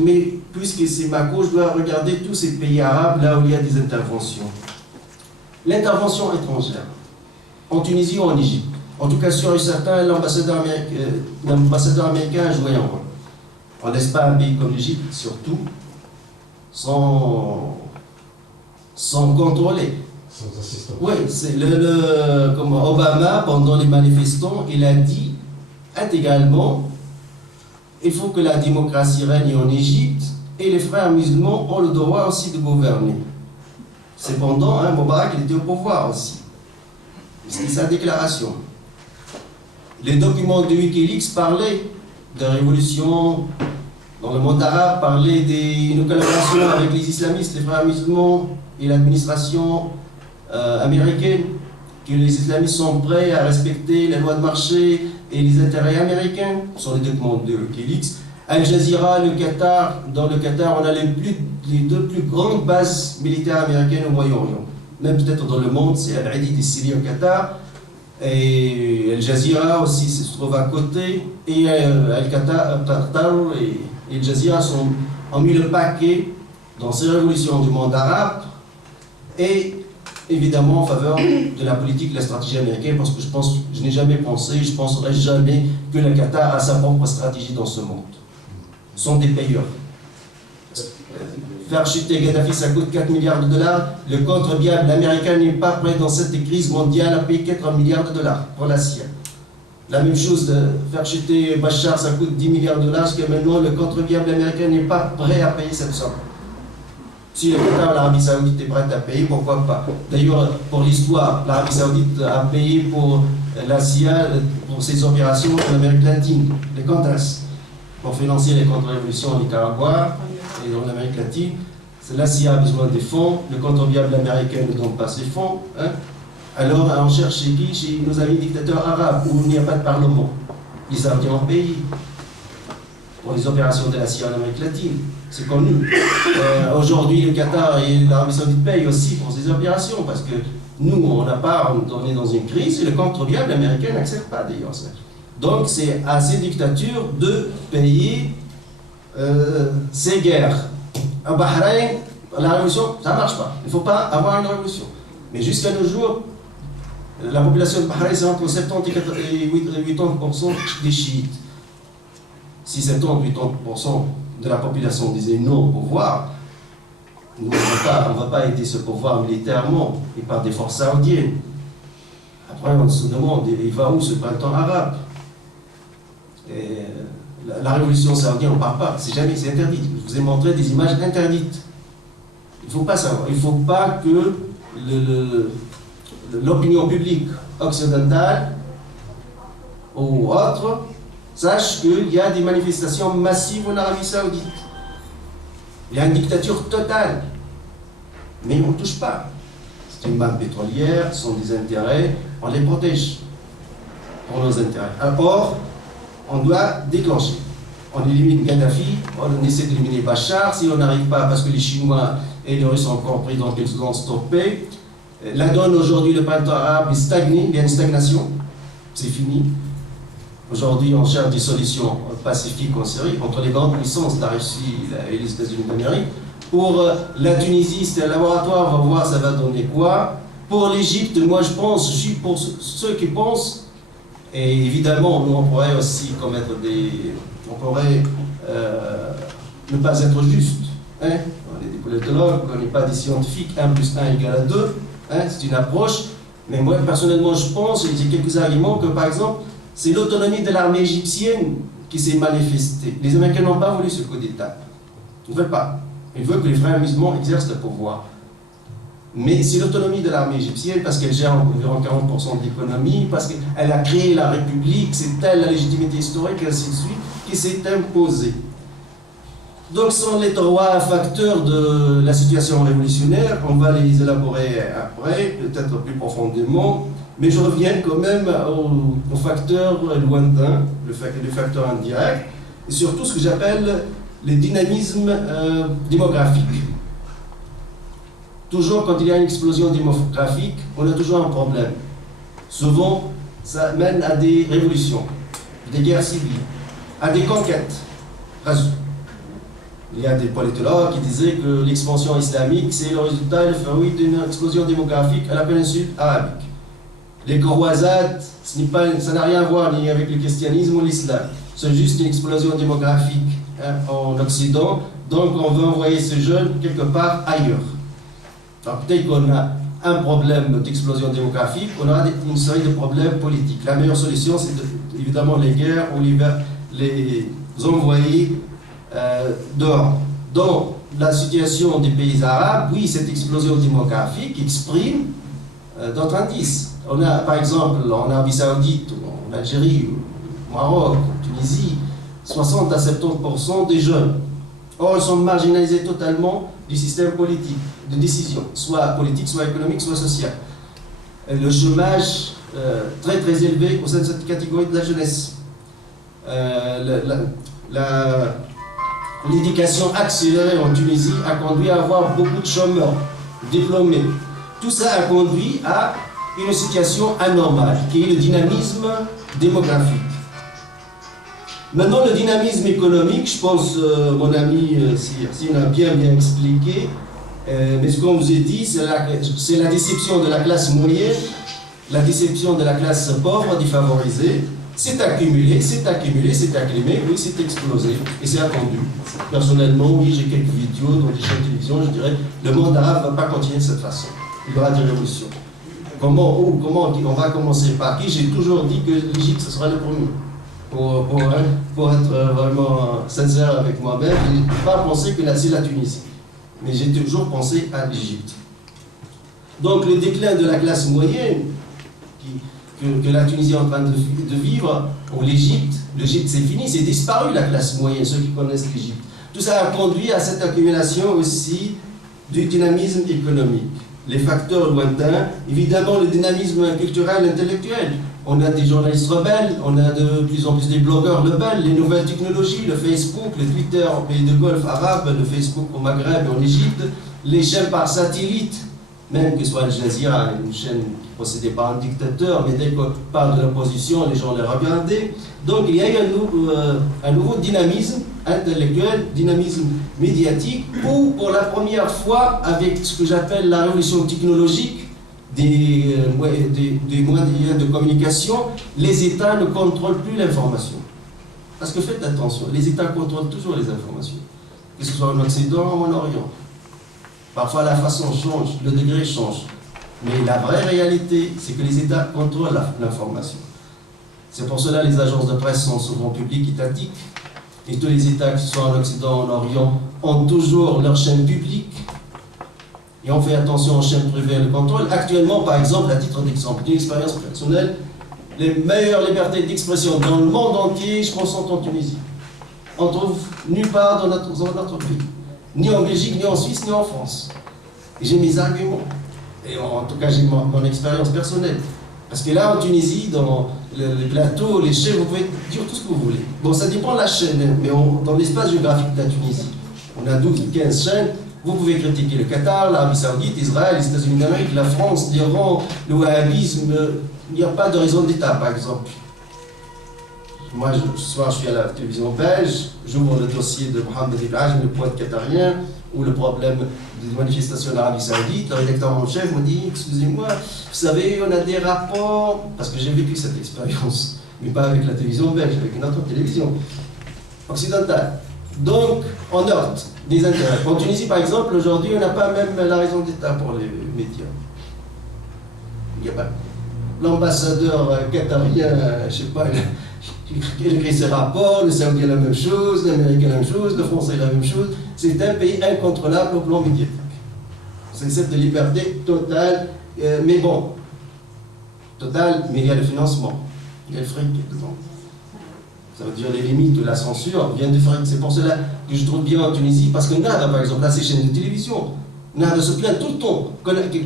Mais puisque c'est ma cause, je dois regarder tous ces pays arabes là où il y a des interventions. L'intervention étrangère, en Tunisie ou en Égypte, en tout cas sûr et certain, l'ambassadeur américain a joué un rôle. On ne laisse pas un pays comme l'Égypte, surtout, sans contrôler. Sans assistance. Oui, c'est comme Obama, pendant les manifestants, il a dit intégralement: il faut que la démocratie règne en Égypte et les frères musulmans ont le droit aussi de gouverner. Cependant, Moubarak il était au pouvoir aussi. C'est sa déclaration. Les documents de Wikileaks parlaient de révolution dans le monde arabe, parlaient d'une collaboration avec les islamistes, les frères musulmans et l'administration américaine, que les islamistes sont prêts à respecter les lois de marché et les intérêts américains. Ce sont les documents de Wikileaks. Al Jazeera, le Qatar, dans le Qatar, on a les deux plus grandes bases militaires américaines au Moyen-Orient. Même peut-être dans le monde, c'est Al-Hadid et Syrie au Qatar. Et Al Jazeera aussi se trouve à côté. Et Al-Qatar et Al Jazeera ont mis le paquet dans ces révolutions du monde arabe. Et évidemment en faveur de la politique et de la stratégie américaine, parce que je n'ai jamais pensé, je ne penserai jamais que le Qatar a sa propre stratégie dans ce monde. Ce sont des payeurs. Faire chuter Gaddafi, ça coûte 4 milliards de dollars. Le contre-diable américain n'est pas prêt dans cette crise mondiale à payer 4 milliards de dollars pour la Syrie. La même chose de faire chuter Bachar, ça coûte 10 milliards de dollars, parce que maintenant le contre-diable américain n'est pas prêt à payer cette somme. Si le Qatar, l'Arabie Saoudite est prête à payer, pourquoi pas? D'ailleurs, pour l'histoire, l'Arabie Saoudite a payé pour la CIA, pour ses opérations en Amérique latine, les Contras, pour financer les contre-révolutions au Nicaragua et dans l'Amérique latine. La CIA a besoin des fonds, le contribuable américain ne donne pas ses fonds. Hein. Alors on cherche chez qui? Chez nos amis dictateurs arabes, où il n'y a pas de parlement. Ils savent en pays pour les opérations de la CIA en Amérique latine. C'est connu. Aujourd'hui, le Qatar et l'Arabie Saoudite payent aussi pour ces opérations, parce que nous, on est dans une crise, et le contribuable américain n'accepte pas d'ailleurs ça. Donc c'est à ces dictatures de payer ces guerres. À Bahreïn, la révolution, ça ne marche pas. Il ne faut pas avoir une révolution. Mais jusqu'à nos jours, la population de Bahreïn, c'est entre 70 et 80% des chiites. Si 70-80% de la population disait non au pouvoir, nous, on ne va pas aider ce pouvoir militairement et par des forces saoudiennes. Après, on se demande, il va où ce printemps arabe? Et la révolution saoudienne, on ne parle pas, c'est interdit. Je vous ai montré des images interdites. Il ne faut pas savoir, il ne faut pas que l'opinion publique occidentale ou autre sache qu'il y a des manifestations massives en Arabie Saoudite. Il y a une dictature totale. Mais on ne touche pas. C'est une manne pétrolière, ce sont des intérêts, on les protège pour nos intérêts. Or, on doit déclencher. On élimine Gaddafi, on essaie d'éliminer Bachar. Si on n'arrive pas, parce que les Chinois et les Russes ont compris, donc ils ont stoppé. La donne aujourd'hui, le printemps arabe est stagné, il y a une stagnation, c'est fini. Aujourd'hui, on cherche des solutions pacifiques en Syrie contre les grandes puissances, la Russie et les États-Unis d'Amérique. Pour la Tunisie, c'est un laboratoire, on va voir ça va donner quoi. Pour l'Égypte, moi je pense, je suis pour ceux qui pensent, et évidemment, nous on pourrait aussi commettre on pourrait ne pas être juste. Hein? On est des politologues, on n'est pas des scientifiques, 1 plus 1 égale 2, hein? C'est une approche. Mais moi personnellement je pense, et j'ai quelques arguments, que par exemple, c'est l'autonomie de l'armée égyptienne qui s'est manifestée. Les Américains n'ont pas voulu ce coup d'État. Ils ne veulent pas. Ils veulent que les frères musulmans exercent le pouvoir. Mais c'est l'autonomie de l'armée égyptienne, parce qu'elle gère environ 40% de l'économie, parce qu'elle a créé la République, c'est elle la légitimité historique, et ainsi de suite, qui s'est imposée. Donc ce sont les 3 facteurs de la situation révolutionnaire. On va les élaborer après, peut-être plus profondément. Mais je reviens quand même aux facteurs lointains, les facteurs indirects, et surtout ce que j'appelle les dynamismes démographiques. Toujours quand il y a une explosion démographique, on a toujours un problème. Souvent, ça mène à des révolutions, des guerres civiles, à des conquêtes. Il y a des politologues qui disaient que l'expansion islamique, c'est le résultat, le fruit d'une explosion démographique à la péninsule arabique. Les croisades, ça n'a rien à voir ni avec le christianisme ou l'islam. C'est juste une explosion démographique en Occident. Donc on veut envoyer ces jeunes quelque part ailleurs. Alors peut-être qu'on a un problème d'explosion démographique, on aura une série de problèmes politiques. La meilleure solution, c'est évidemment les guerres ou les envoyer dehors. Dans la situation des pays arabes, oui, cette explosion démographique exprime d'autres indices. On a, par exemple, en Arabie Saoudite, en Algérie, au Maroc, en Tunisie, 60 à 70% des jeunes. Or, ils sont marginalisés totalement du système politique, de décision, soit politique, soit économique, soit social. Et le chômage très très élevé au sein de cette catégorie de la jeunesse. L'éducation accélérée en Tunisie a conduit à avoir beaucoup de chômeurs diplômés. Tout ça a conduit à une situation anormale, qui est le dynamisme démographique. Maintenant, le dynamisme économique, je pense, mon ami Sir a bien expliqué, mais ce qu'on vous a dit, c'est la déception de la classe moyenne, la déception de la classe pauvre, défavorisée. C'est accumulé, c'est acclimé, oui, c'est explosé, et c'est attendu. Personnellement, oui, j'ai quelques vidéos dans des chaînes de télévision, je dirais, le monde arabe ne va pas continuer de cette façon. Il y aura des révolutions. Comment on va commencer par qui? J'ai toujours dit que l'Égypte, ce sera le premier. Pour être vraiment sincère avec moi-même, je n'ai pas pensé que c'est la Tunisie. Mais j'ai toujours pensé à l'Égypte. Donc le déclin de la classe moyenne, que la Tunisie est en train de vivre, ou l'Égypte c'est fini, c'est disparu la classe moyenne, ceux qui connaissent l'Égypte. Tout ça a conduit à cette accumulation aussi du dynamisme économique. Les facteurs lointains, évidemment le dynamisme culturel, intellectuel. On a des journalistes rebelles, on a de plus en plus des blogueurs rebelles, les nouvelles technologies, le Facebook, le Twitter au pays de Golfe arabe, le Facebook au Maghreb et en Égypte, les chaînes par satellite, même que ce soit Al Jazeera, une chaîne possédée par un dictateur, mais dès qu'on parle de l'opposition, les gens les regardaient. Donc il y a eu un nouveau dynamisme intellectuel, dynamisme médiatique, où pour la première fois, avec ce que j'appelle la révolution technologique, des moyens de communication, les États ne contrôlent plus l'information. Parce que faites attention, les États contrôlent toujours les informations, que ce soit en Occident ou en Orient. Parfois la façon change, le degré change. Mais la vraie réalité, c'est que les États contrôlent l'information. C'est pour cela que les agences de presse sont souvent publiques, étatiques, et tous les États, que ce soit en Occident ou en Orient, ont toujours leur chaîne publique. Et on fait attention aux chaînes privées et le contrôle. Actuellement, par exemple, à titre d'exemple, d'une expérience personnelle, les meilleures libertés d'expression dans le monde entier, je pense, sont en Tunisie. On trouve nulle part dans notre pays. Ni en Belgique, ni en Suisse, ni en France. Et j'ai mes arguments. Et en tout cas, j'ai mon expérience personnelle. Parce que là, en Tunisie, dans les plateaux, les chaînes, vous pouvez dire tout ce que vous voulez. Bon, ça dépend de la chaîne, mais dans l'espace géographique de la Tunisie, on a 12 ou 15 chaînes. Vous pouvez critiquer le Qatar, l'Arabie Saoudite, Israël, les États-Unis d'Amérique, la France, l'Iran, le wahhabisme. Il n'y a pas de raison d'État, par exemple. Moi, ce soir, je suis à la télévision belge, j'ouvre le dossier de Mohamed Ibrahim, le poète qatarien, ou le problème des manifestations en Arabie Saoudite. Le rédacteur en chef me dit, excusez-moi, vous savez, on a des rapports, parce que j'ai vécu cette expérience, mais pas avec la télévision belge, avec une autre télévision occidentale. Donc, on heurte des intérêts. En Tunisie, par exemple, aujourd'hui, on n'a pas même la raison d'État pour les médias. Il n'y a pas. L'ambassadeur qatarien, je ne sais pas, il écrit ses rapports, le Saoudien la même chose, l'Américain la même chose, le Français la même chose. C'est un pays incontrôlable au plan médiatique. C'est cette liberté totale, mais bon, totale, mais il y a le financement, il y a le fric dedans. Ça veut dire les limites de la censure viennent du fric. C'est pour cela que je trouve bien en Tunisie, parce que Nada, par exemple, là, ces chaînes de télévision, Nada se plaint tout le temps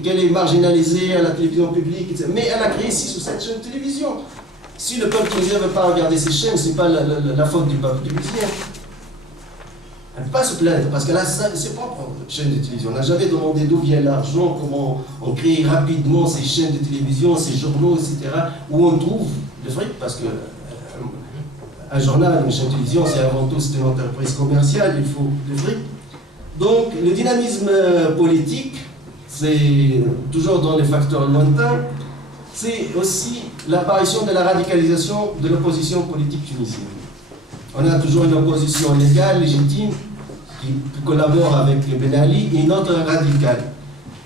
qu'elle est marginalisée à la télévision publique, etc. Mais elle a créé 6 ou 7 chaînes de télévision. Si le peuple tunisien ne veut pas regarder ces chaînes, ce n'est pas la faute du peuple tunisien. Elle ne peut pas se plaindre, parce qu'elle a ses propres chaînes de télévision. On n'a jamais demandé d'où vient l'argent, comment on crée rapidement ces chaînes de télévision, ces journaux, etc. Où on trouve le fric, parce que un journal, une chaîne de télévision, c'est avant tout une entreprise commerciale, il faut le fric. Donc, le dynamisme politique, c'est toujours dans les facteurs lointains, c'est aussi l'apparition de la radicalisation de l'opposition politique tunisienne. On a toujours une opposition légale, légitime, qui collabore avec Ben Ali, et une autre radicale.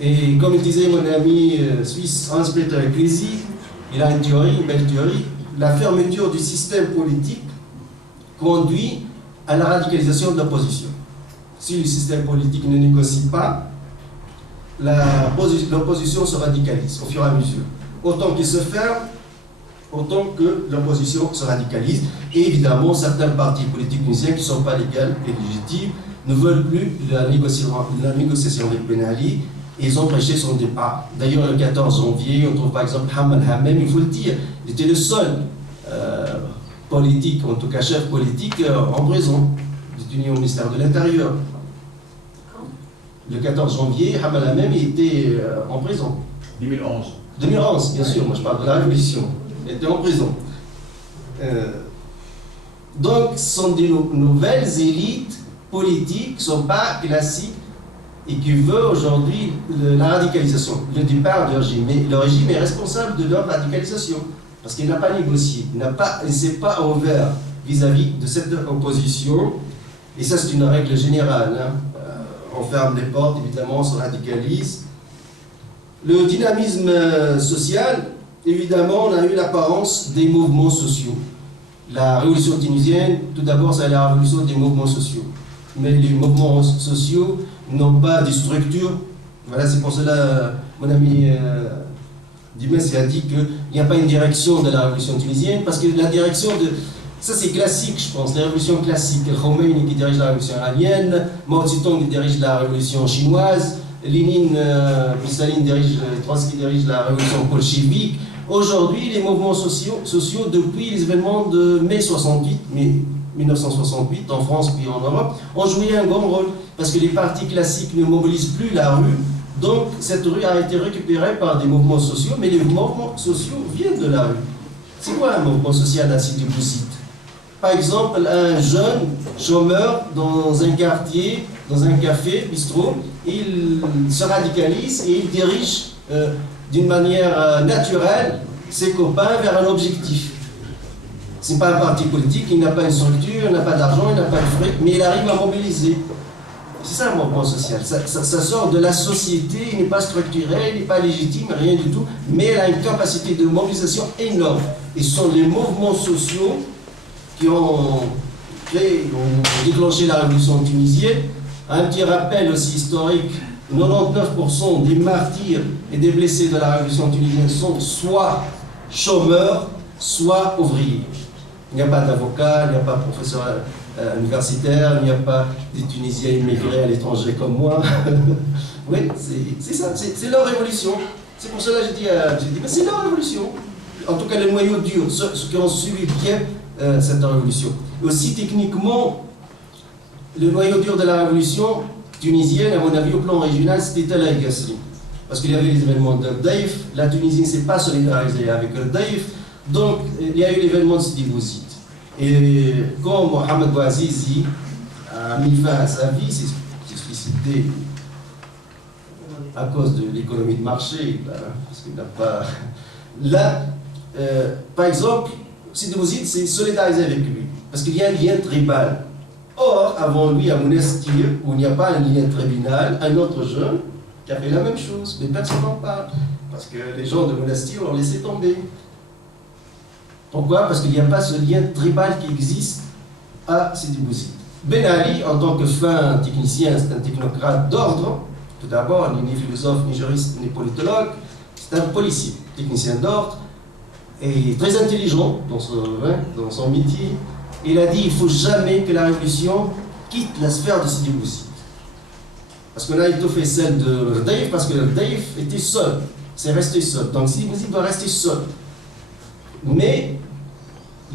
Et comme disait mon ami suisse Hans-Peter Ecclesi, il a une théorie, une belle théorie, la fermeture du système politique conduit à la radicalisation de l'opposition. Si le système politique ne négocie pas, l'opposition se radicalise au fur et à mesure. Autant qu'il se ferme, autant que l'opposition se radicalise. Et évidemment, certains partis politiques tunisiens qui ne sont pas légaux et légitimes ne veulent plus la négociation avec Ben Ali et ils ont prêché son départ. D'ailleurs, le 14 janvier, on trouve par exemple Hamal Hamem, il faut le dire, il était le seul politique, en tout cas chef politique, en prison. Il était au ministère de l'Intérieur. Le 14 janvier, Hamal Hamem était en prison. 2011. 2011, bien sûr, moi je parle de la Révolution. Il était en prison. Donc, ce sont des nouvelles élites politiques qui ne sont pas classiques et qui veulent aujourd'hui la radicalisation, le départ du régime. Mais le régime est responsable de leur radicalisation parce qu'il n'a pas négocié, il ne s'est pas ouvert vis-à-vis de cette opposition. Et ça, c'est une règle générale. Hein. On ferme les portes, évidemment, on se radicalise. Le dynamisme social, évidemment, on a eu l'apparence des mouvements sociaux. La révolution tunisienne, tout d'abord, c'est la révolution des mouvements sociaux. Mais les mouvements sociaux n'ont pas de structure. Voilà, c'est pour cela, mon ami Dimes a dit qu'il n'y a pas une direction de la révolution tunisienne, parce que la direction de... Ça c'est classique, je pense, la révolution classique. Khomeini qui dirige la révolution iranienne, Mao Tse-tung qui dirige la révolution chinoise, Lénine, Staline Trotsky dirige la révolution bolchevique. Aujourd'hui, les mouvements sociaux, depuis les événements de mai 1968, en France puis en Europe, ont joué un grand rôle, parce que les partis classiques ne mobilisent plus la rue, donc cette rue a été récupérée par des mouvements sociaux, mais les mouvements sociaux viennent de la rue. C'est quoi un mouvement social à Sidi Bouzid? Par exemple, un jeune chômeur dans un quartier, dans un café, bistrot, il se radicalise et il dirige d'une manière naturelle ses copains vers un objectif. Ce n'est pas un parti politique, il n'a pas une structure, il n'a pas d'argent, il n'a pas de fric, mais il arrive à mobiliser. C'est ça le mouvement social. Ça sort de la société, il n'est pas structuré, il n'est pas légitime, rien du tout, mais il a une capacité de mobilisation énorme. Et ce sont les mouvements sociaux qui ont déclenché la révolution tunisienne. Un petit rappel aussi historique, 99% des martyrs et des blessés de la révolution tunisienne sont soit chômeurs, soit ouvriers. Il n'y a pas d'avocat, il n'y a pas de professeur universitaire, il n'y a pas des Tunisiens immigrés à l'étranger comme moi. Oui, c'est ça, c'est leur révolution. C'est pour cela que j'ai dit, mais c'est leur révolution. En tout cas, les noyaux durs, ceux qui ont suivi bien cette révolution. Aussi, techniquement, le noyau dur de la révolution tunisienne, à mon avis, au plan régional, c'était Tel el-Gasri. Parce qu'il y avait les événements de Daïf, la Tunisie ne s'est pas solidarisée avec le Daïf, donc il y a eu l'événement de Sidi Bouzid. Et quand Mohamed Bouazizi a mis fin à sa vie, c'est explicité à cause de l'économie de marché, parce qu'il n'a pas... Là, par exemple, Sidi Bouzid s'est solidarisé avec lui, parce qu'il y a un lien tribal. Or, avant lui, à Monastir, où il n'y a pas un lien tribal, un autre jeune qui a fait la même chose, mais personne n'en parle, parce que les gens de Monastir l'ont laissé tomber. Pourquoi? Parce qu'il n'y a pas ce lien tribal qui existe à Sidi Bouzid. Ben Ali, en tant que fin technicien, c'est un technocrate d'ordre, tout d'abord, ni philosophe, ni juriste, ni politologue, c'est un policier, technicien d'ordre, et très intelligent dans son métier. Il a dit il ne faut jamais que la révolution quitte la sphère de Sidi Bouzid. Parce qu'on a étoffé celle de Rdaïf, parce que Rdaïf était seul, c'est resté seul. Donc Sidi Bouzid doit rester seul. Mais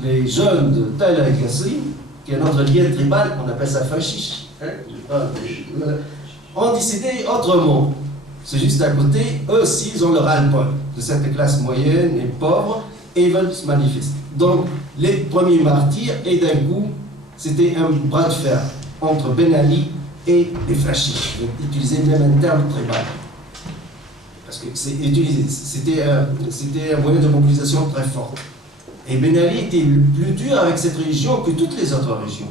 les jeunes de Tel el-Gasri, qui est notre lien tribal, on appelle ça fashish, ont décidé autrement. C'est juste à côté, eux aussi, ils ont le ras-le-bol de cette classe moyenne et pauvre, et ils veulent se manifester. Donc, les premiers martyrs, et d'un coup, c'était un bras de fer entre Ben Ali et les fascistes. Donc, utiliser même un terme tribal. Parce que c'était un moyen de mobilisation très fort. Et Ben Ali était plus dur avec cette région que toutes les autres régions.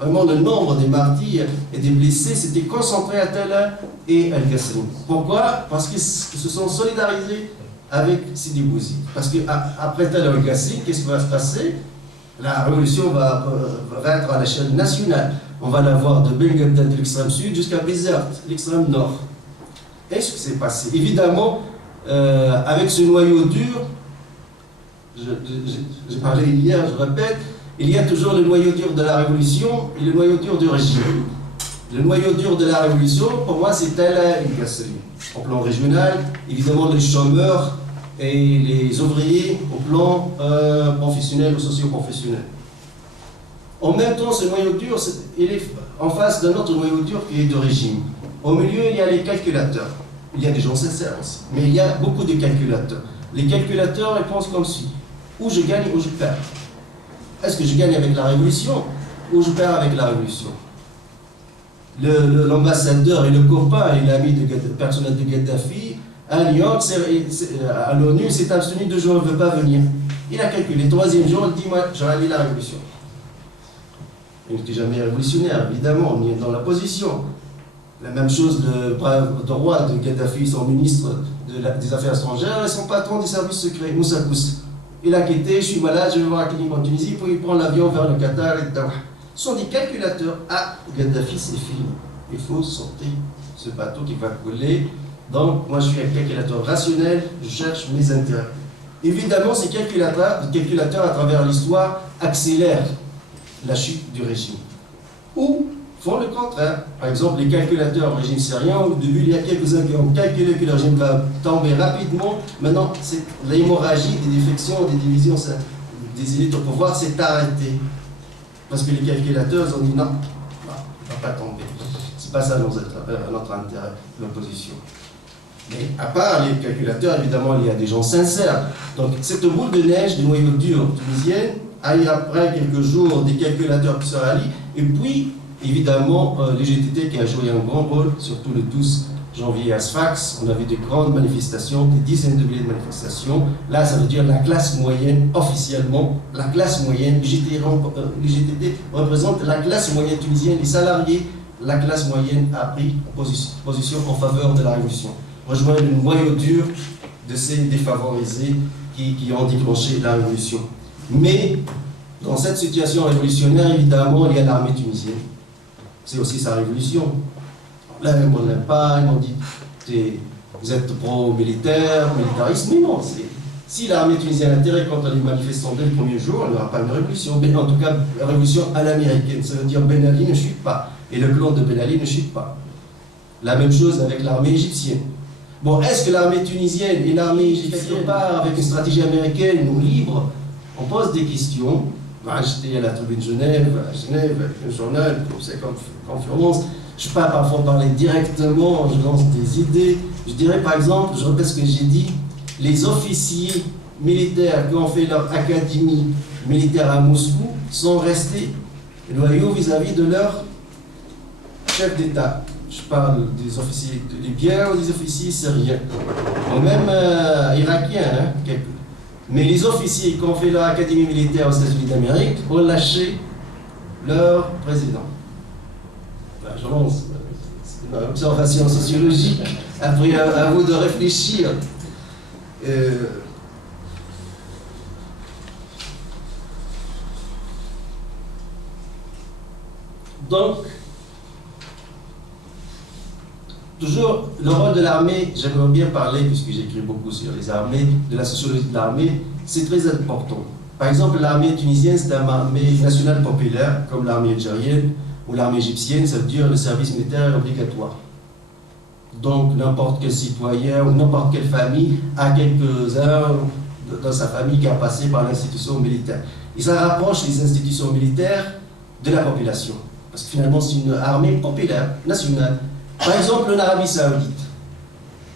Vraiment, le nombre des martyrs et des blessés s'était concentré à Tala et el-Gasri. Pourquoi? Parce qu'ils se sont solidarisés avec Sidi Bouzid. Parce qu'après Tala et el-Gasri, qu'est-ce qui va se passer? La révolution va être à l'échelle nationale. On va la voir de Belgrade, de l'extrême sud, jusqu'à Bizerte, l'extrême nord. Et ce qui s'est passé? Évidemment, avec ce noyau dur, j'ai parlé hier, je répète, il y a toujours le noyau dur de la révolution et le noyau dur du régime. Le noyau dur de la révolution, pour moi, c'est Tala el-Gasri. Au plan régional, évidemment, les chômeurs et les ouvriers au plan professionnel ou socio-professionnel. En même temps, ce noyau dur, il est en face d'un autre noyau dur qui est de régime. Au milieu, il y a les calculateurs. Il y a des gens sincères aussi, mais il y a beaucoup de calculateurs. Les calculateurs, ils pensent comme suit. Ou je gagne ou je perds. Est-ce que je gagne avec la révolution ou je perds avec la révolution? L'ambassadeur et le copain et l'ami personnel de Gaddafi, à New York, à l'ONU, s'est abstenu 2 jours, il ne veut pas venir. Il a calculé. 3e jour, il dit moi, je rallie la révolution. Il n'était jamais révolutionnaire, évidemment, on est dans la position. La même chose, le roi de Gaddafi, son ministre des Affaires étrangères, et son patron des services secrets, Moussa Kous. Il a quitté, je suis malade, je vais voir la clinique en Tunisie, puis il prend l'avion vers le Qatar, et etc. Ce sont des calculateurs. Ah, Gaddafi, c'est fini. Il faut sortir ce bateau qui va couler. Donc, moi, je suis un calculateur rationnel, je cherche mes intérêts. Évidemment, ces calculateurs, à travers l'histoire, accélèrent la chute du régime. Ou font le contraire. Par exemple, les calculateurs au régime syrien, au début, il y a quelques-uns qui ont calculé que le régime va tomber rapidement. Maintenant, l'hémorragie des défections, des divisions, des élites au pouvoir s'est arrêtée. Parce que les calculateurs ont dit non, il ne va pas tomber. C'est pas ça notre intérêt, l'opposition. Mais à part les calculateurs, évidemment, il y a des gens sincères. Donc, cette boule de neige du noyau dur tunisienne, après quelques jours, des calculateurs qui se rallient, et puis, évidemment, les GTT qui a joué un grand rôle, surtout le 12 janvier à Sfax, on avait des grandes manifestations, des dizaines de milliers de manifestations. Là, ça veut dire la classe moyenne, officiellement, la classe moyenne. Les GTT représentent la classe moyenne tunisienne, les salariés. La classe moyenne a pris position en faveur de la révolution. Rejoindre le noyau dur de ces défavorisés qui ont déclenché la révolution. Mais, dans cette situation révolutionnaire, évidemment, il y a l'armée tunisienne. C'est aussi sa révolution. Là, on n'aime pas, ils m'ont dit, vous êtes pro-militaire, militariste, mais non. Si l'armée tunisienne a intérêt contre les manifestants dès le premier jour, il n'y aura pas une révolution. En tout cas, une révolution à l'américaine. Ça veut dire Ben Ali ne chute pas. Et le clan de Ben Ali ne chute pas. La même chose avec l'armée égyptienne. Bon, est-ce que l'armée tunisienne et l'armée égyptienne part avec une stratégie américaine ou libre? On pose des questions. J'étais à la Tribune de Genève, avec un journal, comme conférence. Je ne peux pas parfois parler directement, je lance des idées. Je dirais par exemple, je répète ce que j'ai dit, les officiers militaires qui ont fait leur académie militaire à Moscou sont restés loyaux vis-à-vis de leur chef d'État. Je parle des officiers libyens ou des officiers syriens, ou même irakiens, quelques. Mais les officiers qui ont fait leur académie militaire aux États-Unis d'Amérique ont lâché leur président. Je lance une observation sociologique. Après, à vous de réfléchir. Donc, toujours, le rôle de l'armée, j'aimerais bien parler, puisque j'écris beaucoup sur les armées, de la sociologie de l'armée, c'est très important. Par exemple, l'armée tunisienne, c'est une armée nationale populaire, comme l'armée algérienne ou l'armée égyptienne, ça veut dire le service militaire est obligatoire. Donc, n'importe quel citoyen ou n'importe quelle famille a quelques-uns dans sa famille qui a passé par l'institution militaire. Et ça rapproche les institutions militaires de la population. Parce que finalement, c'est une armée populaire, nationale. Par exemple, en Arabie Saoudite,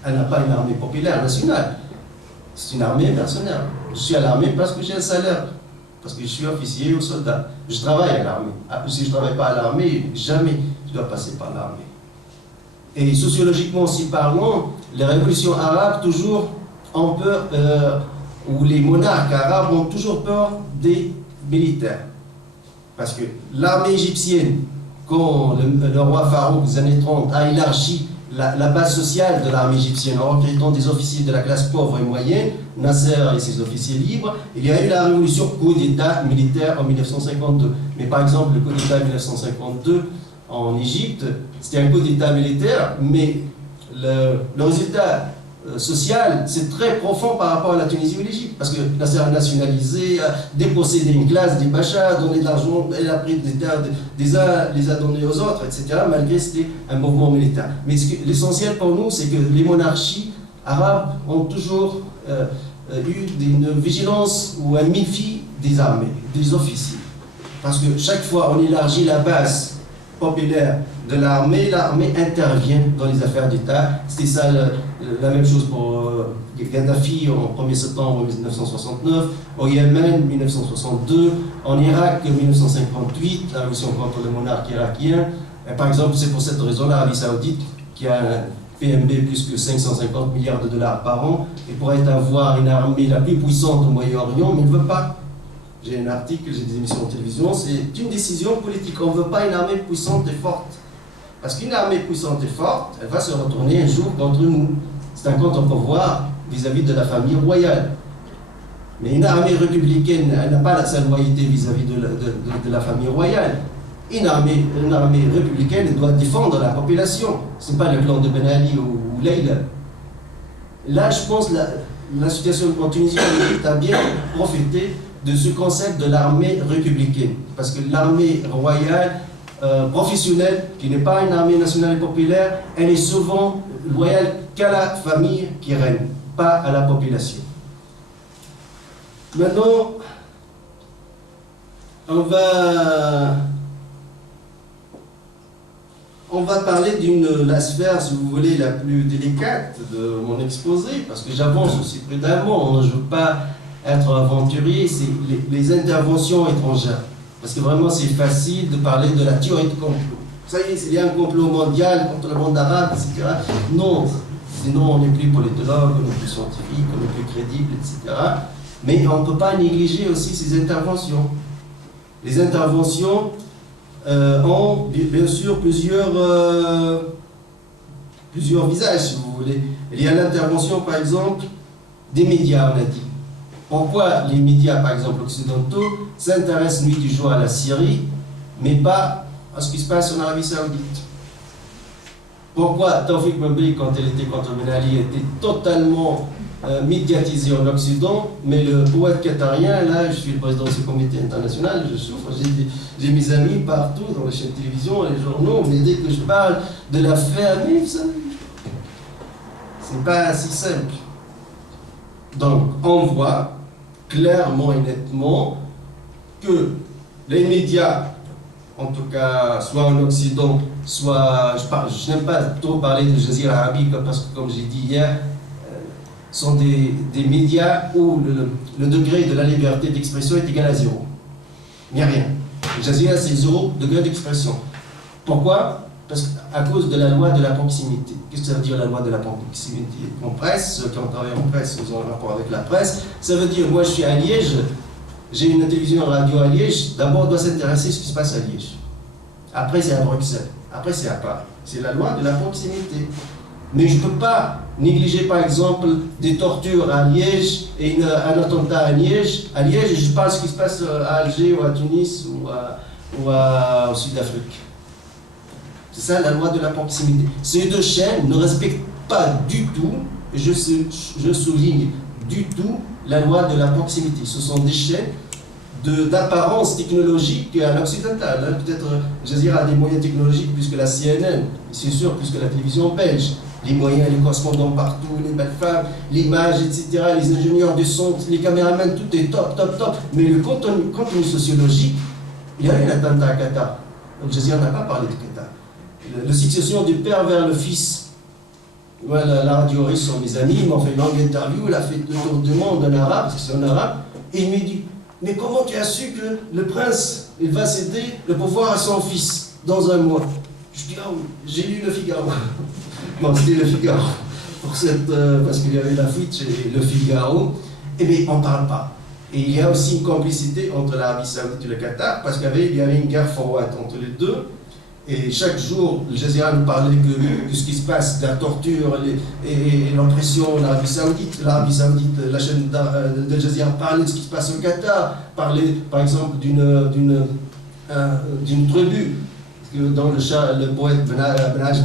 elle n'a pas une armée populaire nationale. C'est une armée mercenaire. Je suis à l'armée parce que j'ai un salaire, parce que je suis officier ou soldat. Je travaille à l'armée. Si je ne travaille pas à l'armée, jamais je dois passer par l'armée. Et sociologiquement aussi parlant, les révolutions arabes toujours ont peur, ou les monarques arabes ont toujours peur des militaires. Parce que l'armée égyptienne, quand le roi Farouk, des années 30, a élargi la base sociale de l'armée égyptienne en recrutant des officiers de la classe pauvre et moyenne, Nasser et ses officiers libres, il y a eu la révolution coup d'État militaire en 1952. Mais par exemple, le coup d'État 1952 en Égypte, c'était un coup d'État militaire, mais le résultat social, c'est très profond par rapport à la Tunisie ou l'Égypte, parce que Nasser a nationalisé, a dépossédé une classe des pachas, a donné de l'argent, elle a pris des terres les a donnés aux autres, etc., malgré que c'était un mouvement militaire. Mais l'essentiel pour nous, c'est que les monarchies arabes ont toujours eu une vigilance ou un méfi des armées, des officiers. Parce que chaque fois on élargit la base populaire de l'armée intervient dans les affaires d'État. C'était ça la même chose pour Kadhafi en 1er septembre 1969, au Yémen 1962, en Irak 1958, la révolution contre le monarque irakien. Et par exemple, c'est pour cette raison l'Arabie Saoudite, qui a un PNB plus que 550 milliards de dollars par an, et pourrait avoir une armée la plus puissante au Moyen-Orient, mais ne veut pas. J'ai un article, j'ai des émissions de télévision, c'est une décision politique. On ne veut pas une armée puissante et forte. Parce qu'une armée puissante et forte, elle va se retourner un jour contre nous. C'est un contre-pouvoir vis-à-vis de la famille royale. Mais une armée républicaine, elle n'a pas sa loyauté vis-à-vis de la famille royale. Une armée républicaine, elle doit défendre la population. Ce n'est pas le clan de Ben Ali ou Leila. Là, je pense que la situation en Tunisie a bien profité de ce concept de l'armée républicaine. Parce que l'armée royale, professionnelle, qui n'est pas une armée nationale et populaire, elle est souvent loyale qu'à la famille qui règne, pas à la population. Maintenant, on va parler la sphère, si vous voulez, la plus délicate de mon exposé, parce que j'avance aussi prudemment, je ne veux pas être aventurier, c'est les interventions étrangères. Parce que vraiment, c'est facile de parler de la théorie de complot. Ça y est, il y a un complot mondial contre le monde arabe, etc. Non, sinon on n'est plus politologue, on n'est plus scientifique, on n'est plus crédible, etc. Mais on ne peut pas négliger aussi ces interventions. Les interventions ont bien sûr plusieurs visages, si vous voulez. Il y a l'intervention, par exemple, des médias, on a dit. Pourquoi les médias, par exemple occidentaux, s'intéressent nuit du jour à la Syrie, mais pas à ce qui se passe en Arabie Saoudite? Pourquoi Taoufik Boumba, quand elle était contre Ben Ali, était totalement médiatisé en Occident, mais le poète qatarien, là, je suis le président de ce comité international, je souffre, j'ai mes amis partout, dans les chaînes de télévision, les journaux, mais dès que je parle de la famille, c'est pas si simple. Donc, on voit clairement et nettement que les médias, en tout cas, soit en Occident, soit, je n'aime pas trop parler de Jazira Arabique, parce que, comme j'ai dit hier, sont des médias où le degré de la liberté d'expression est égal à 0. Il n'y a rien. Jazira, c'est 0 degré d'expression. Pourquoi? Parce qu'à cause de la loi de la proximité. Qu'est-ce que ça veut dire la loi de la proximité? En presse, ceux qui ont travaillé en presse, ils ont un rapport avec la presse. Ça veut dire, moi je suis à Liège, j'ai une télévision, une radio à Liège, d'abord on doit s'intéresser à ce qui se passe à Liège. Après c'est à Bruxelles, après c'est à Paris. C'est la loi de la proximité. Mais je ne peux pas négliger par exemple des tortures à Liège et un attentat à Liège, et je parle de ce qui se passe à Alger ou à Tunis ou au Sud-Afrique. C'est ça la loi de la proximité. Ces deux chaînes ne respectent pas du tout, je souligne, du tout la loi de la proximité. Ce sont des chaînes d'apparence technologique à l'occidental. Peut-être Jazira a des moyens technologiques plus que la CNN, c'est sûr, plus que la télévision belge. Les moyens, les correspondants partout, les belles femmes, l'image, etc., les ingénieurs du son, les caméramans, tout est top, top, top. Mais le contenu sociologique, il y a eu un attentat à Qatar. Donc Jazira n'a pas parlé de Qatar. La succession du père vers le fils. Voilà, la radio russe sont mes amis, ils m'ont fait une longue interview, il a fait le tour du monde en arabe, parce que c'est en arabe, et il me dit, mais comment tu as su que le prince, il va céder le pouvoir à son fils dans un mois? Je dis, ah oui, j'ai lu le Figaro. Bon, c'était le Figaro, parce qu'il y avait la fuite chez le Figaro, et bien on ne parle pas. Et il y a aussi une complicité entre l'Arabie Saoudite et le Qatar, parce qu'il y avait une guerre froide entre les deux. Et chaque jour, le Jazira nous parlait de ce qui se passe, de la torture et l'oppression en Arabie Saoudite. L'Arabie Saoudite, la chaîne de Jazira parlait de ce qui se passe au Qatar, parlait par exemple d'une tribu, dont le poète Ben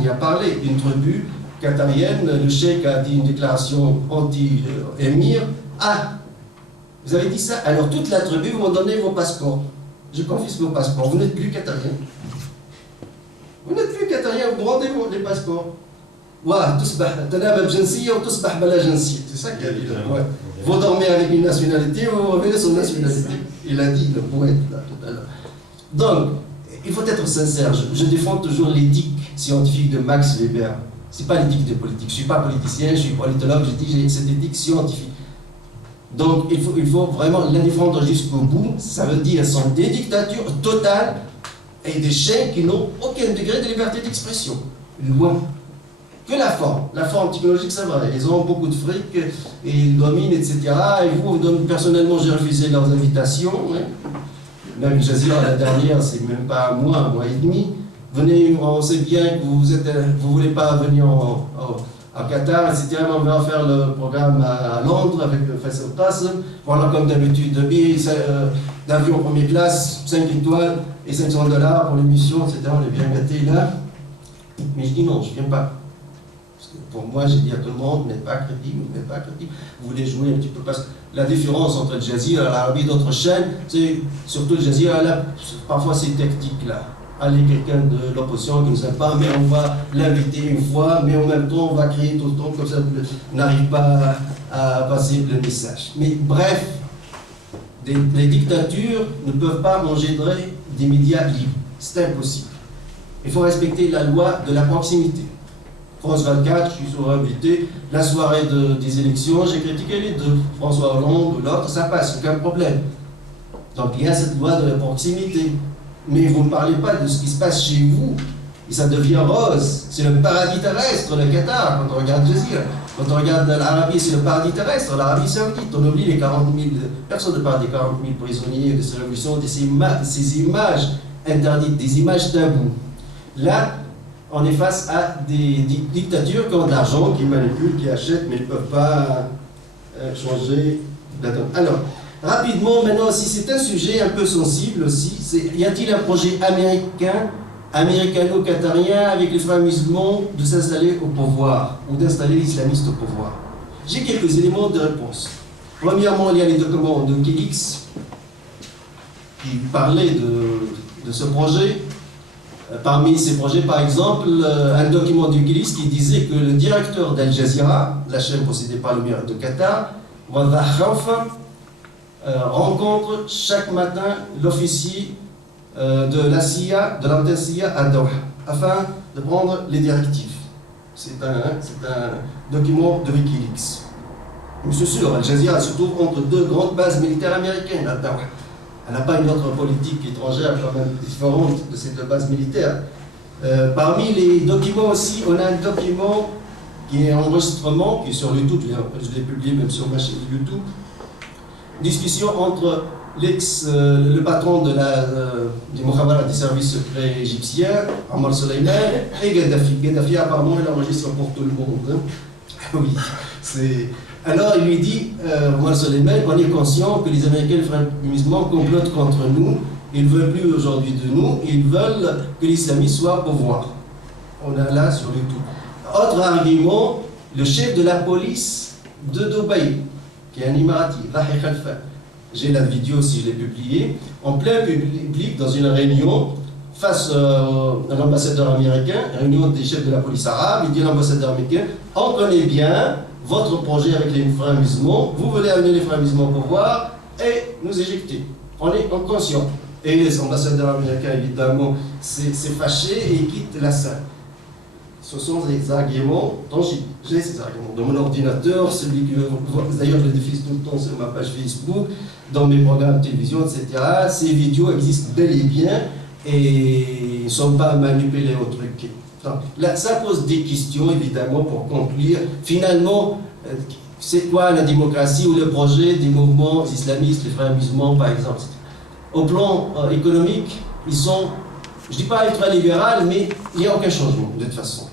y a parlé, d'une tribu qatarienne. Le cheikh a dit une déclaration anti-émir. Ah, vous avez dit ça? Alors toute la tribu, vous m'en donnez vos passeports. Je confisque vos passeports, vous n'êtes plus qatarien. Vous n'êtes plus qatarien, vous rendez les passeports. C'est ça qu'il a dit. Vous dormez avec une nationalité, vous revenez sur une nationalité. Il a dit le poète là, tout à l'heure. Donc, il faut être sincère. Je défends toujours l'éthique scientifique de Max Weber. Ce n'est pas l'éthique de politique. Je ne suis pas politicien, je suis politologue, je dis j'ai cette éthique scientifique. Donc, il faut vraiment la défendre jusqu'au bout. Ça veut dire sont des dictatures totales et des chaînes qui n'ont aucun degré de liberté d'expression. Loin. Que la forme technologique, ça va. Ils ont beaucoup de fric et ils dominent, etc. Et vous, personnellement, j'ai refusé leurs invitations. Hein. Même Jazira, la dernière, c'est même pas un mois et demi. Venez, on sait bien que vous ne voulez pas venir à Qatar, etc. On va faire le programme à Londres avec le Faisal Qasem. Voilà, comme d'habitude, d'avion première classe, 5 étoiles et $500 pour l'émission, etc. On est bien gâtés là. Mais je dis non, je ne viens pas. Parce que pour moi, j'ai dit à tout le monde, vous n'êtes pas crédible, vous n'êtes pas crédible. Vous voulez jouer un petit peu, parce que la différence entre le Jazeera, l'Arabie et d'autres chaînes, c'est surtout le Jazeera, là, parfois ces tactiques-là. Allez, quelqu'un de l'opposition qui ne sait pas, mais on va l'inviter une fois, mais en même temps, on va crier tout le temps, comme ça, on n'arrive pas à passer le message. Mais bref, les dictatures ne peuvent pas engendrer des médias libres. C'est impossible. Il faut respecter la loi de la proximité. France 24, je suis souvent invité, la soirée des élections, j'ai critiqué les deux, François Hollande ou l'autre, ça passe, aucun problème. Donc il y a cette loi de la proximité. Mais vous ne parlez pas de ce qui se passe chez vous, et ça devient rose. C'est le paradis terrestre, le Qatar, quand on regarde Jazeera. Quand on regarde l'Arabie, c'est le paradis terrestre, l'Arabie Saoudite. On oublie les 40 000, personne ne parle des 40 000 prisonniers de ces révolutions, de ces images interdites, des images taboues. Là, on est face à des dictatures qui ont de l'argent, qui manipulent, qui achètent, mais ne peuvent pas changer d'attente. Alors, rapidement, maintenant, si c'est un sujet un peu sensible aussi, y a-t-il un projet américain, américano-qatarien, avec les frères musulmans, de s'installer au pouvoir, ou d'installer l'islamisme au pouvoir? J'ai quelques éléments de réponse. Premièrement, il y a les documents de Wikileaks, qui parlaient de ce projet. Parmi ces projets, par exemple, un document de Wikileaks qui disait que le directeur d'Al Jazeera, la chaîne possédée par l'Émirat de Qatar, Waddah Khaufa, rencontre chaque matin l'officier de la CIA, de l'antenne CIA à Doha, afin de prendre les directives. C'est un document de Wikileaks. Mais c'est sûr, Al Jazeera se trouve entre deux grandes bases militaires américaines à Doha. Elle n'a pas une autre politique étrangère quand même différente de ces deux bases militaires. Parmi les documents aussi, on a un document qui est un enregistrement, qui est sur YouTube, je l'ai publié même sur ma chaîne YouTube. Discussion entre le patron du Mukhabarat des services secrets égyptiens, Ammar Soleiman, et Gaddafi. Gaddafi, apparemment, il enregistre pour tout le monde. Oui, c'est... Alors il lui dit, Ammar Soleiman, on est conscient que les Américains et les frères musulmans complotent contre nous, ils ne veulent plus aujourd'hui de nous, ils veulent que l'islamisme soit au pouvoir. On a là sur YouTube. Autre argument, le chef de la police de Dubaï, qui est un Émirati, Rahi Khalfa. J'ai la vidéo si je l'ai publiée, en plein public dans une réunion face à l'ambassadeur américain, réunion des chefs de la police arabe, il dit à l'ambassadeur américain, on connaît bien votre projet avec les frères musulmans, vous voulez amener les frères musulmans au pouvoir et nous éjecter. On est conscient. Et les ambassadeurs américains, évidemment, s'est fâché et quittent la salle. Ce sont des arguments tangibles. J'ai ces arguments dans mon ordinateur, celui que d'ailleurs je le diffuse tout le temps sur ma page Facebook, dans mes programmes de télévision, etc. Ces vidéos existent bel et bien et ne sont pas manipulées ou truquées. Donc, là, ça pose des questions, évidemment, pour conclure. Finalement, c'est quoi la démocratie ou le projet des mouvements islamistes, les frères musulmans, par exemple? Au plan économique, ils sont, je ne dis pas ultra-libéral, mais il n'y a aucun changement, de toute façon.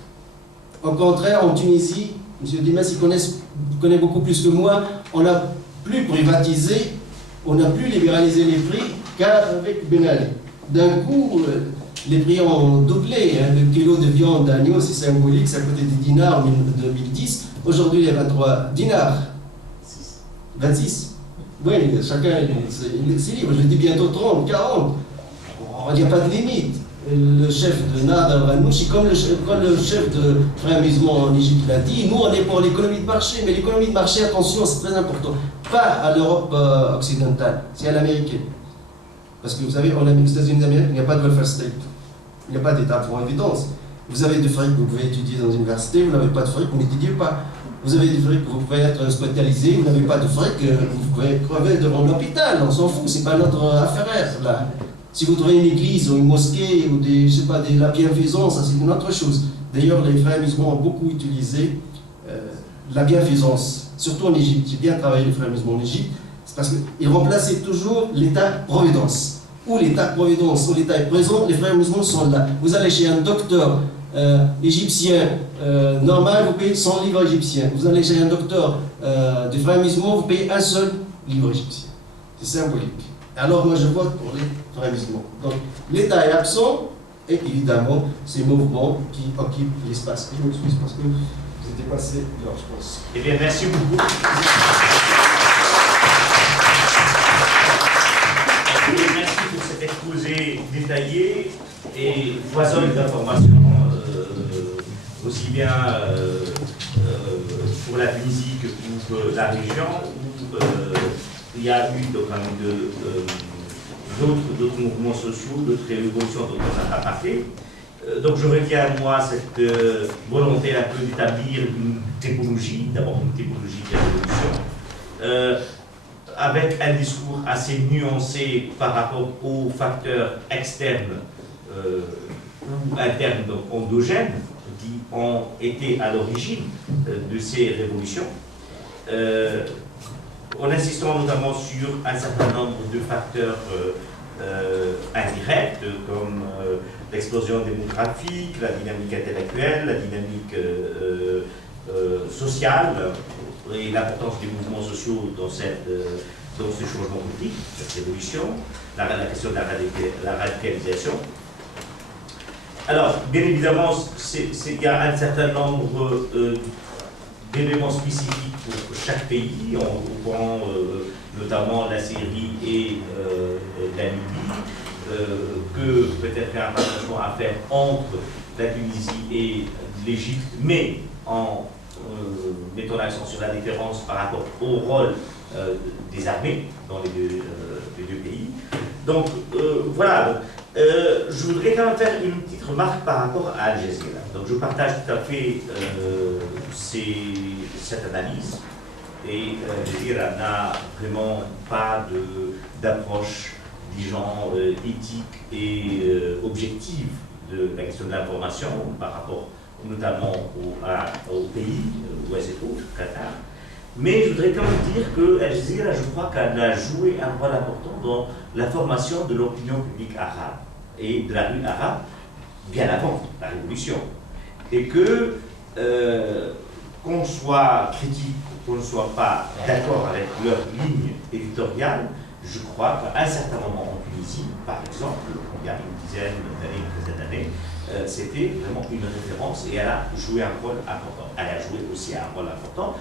Au contraire, en Tunisie, M. Dimas, il connaît beaucoup plus que moi, on n'a plus privatisé, on n'a plus libéralisé les prix qu'avec Ben Ali. D'un coup, les prix ont doublé. Le kilo de viande d'agneau, c'est symbolique, ça coûtait des dinars en 2010. Aujourd'hui, il y a 23 dinars. 26. Oui, chacun, c'est libre. Je dis bientôt 30, 40. Il n'y a pas de limite. Le chef de Nader Al-Ranouchi, comme le chef de frères musulmans en Égypte l'a dit, nous on est pour l'économie de marché, mais l'économie de marché, attention, c'est très important. Pas à l'Europe occidentale, c'est à l'américaine. Parce que vous savez, aux États-Unis d'Amérique, il n'y a pas de welfare state. Il n'y a pas d'État pour évidence. Vous avez du fric, vous pouvez étudier dans une université, vous n'avez pas de fric, vous n'étudiez pas. Vous avez du fric, vous pouvez être hospitalisé, vous n'avez pas de fric, vous pouvez crever devant l'hôpital, on s'en fout, c'est pas notre affaire là. Si vous trouvez une église ou une mosquée ou la bienfaisance, c'est une autre chose. D'ailleurs, les frères musulmans ont beaucoup utilisé la bienfaisance, surtout en Égypte. J'ai bien travaillé les frères musulmans en Égypte, c'est parce qu'ils remplaçaient toujours l'État-providence. Où l'État-providence, où l'État est présent, les frères musulmans sont là. Vous allez chez un docteur égyptien normal, vous payez 100 livres égyptiens. Vous allez chez un docteur des frères musulmans, vous payez un seul livre égyptien. C'est symbolique. Alors moi je vote pour les frères musulmans. Donc l'État est absent et évidemment ces mouvements qui occupent l'espace. Je m'excuse parce que C'était passé là, je pense. Eh bien, merci beaucoup. Et merci pour cet exposé détaillé et foisonne d'informations, aussi bien pour la Tunisie que pour la région, où il y a eu d'autres mouvements sociaux, d'autres révolutions dont on n'a pas parlé. Donc je retiens à moi cette volonté un peu d'établir une typologie, d'abord une typologie de la révolution, avec un discours assez nuancé par rapport aux facteurs externes ou internes, donc endogènes, qui ont été à l'origine de ces révolutions, en insistant notamment sur un certain nombre de facteurs indirects, comme l'explosion démographique, la dynamique intellectuelle, la dynamique sociale et l'importance des mouvements sociaux dans ce changement politique, cette révolution, la question de la radicalisation. Alors, bien évidemment, il y a un certain nombre d'éléments spécifiques pour chaque pays, on prend notamment la Syrie et la Libye, que peut-être il y a un rapprochement à faire entre la Tunisie et l'Égypte, mais en mettant l'accent sur la différence par rapport au rôle des armées dans les deux pays. Donc voilà, je voudrais quand même faire une petite remarque par rapport à Al Jazeera. Donc je partage tout à fait cette analyse, et Al Jazeera n'a vraiment pas d'approche, disons, éthique et objective de la question de l'information par rapport notamment au pays, l'Ouest et tout, Qatar. Mais je voudrais quand même dire que Al Jazeera, je crois qu'elle a joué un rôle important dans la formation de l'opinion publique arabe et de la rue arabe bien avant la révolution. Et que qu'on soit critique, qu'on ne soit pas d'accord avec leur ligne éditoriale, je crois qu'à un certain moment en Tunisie, par exemple, il y a une dizaine d'années, une dizaine d'années, c'était vraiment une référence et elle a joué un rôle important. Elle a joué aussi un rôle important,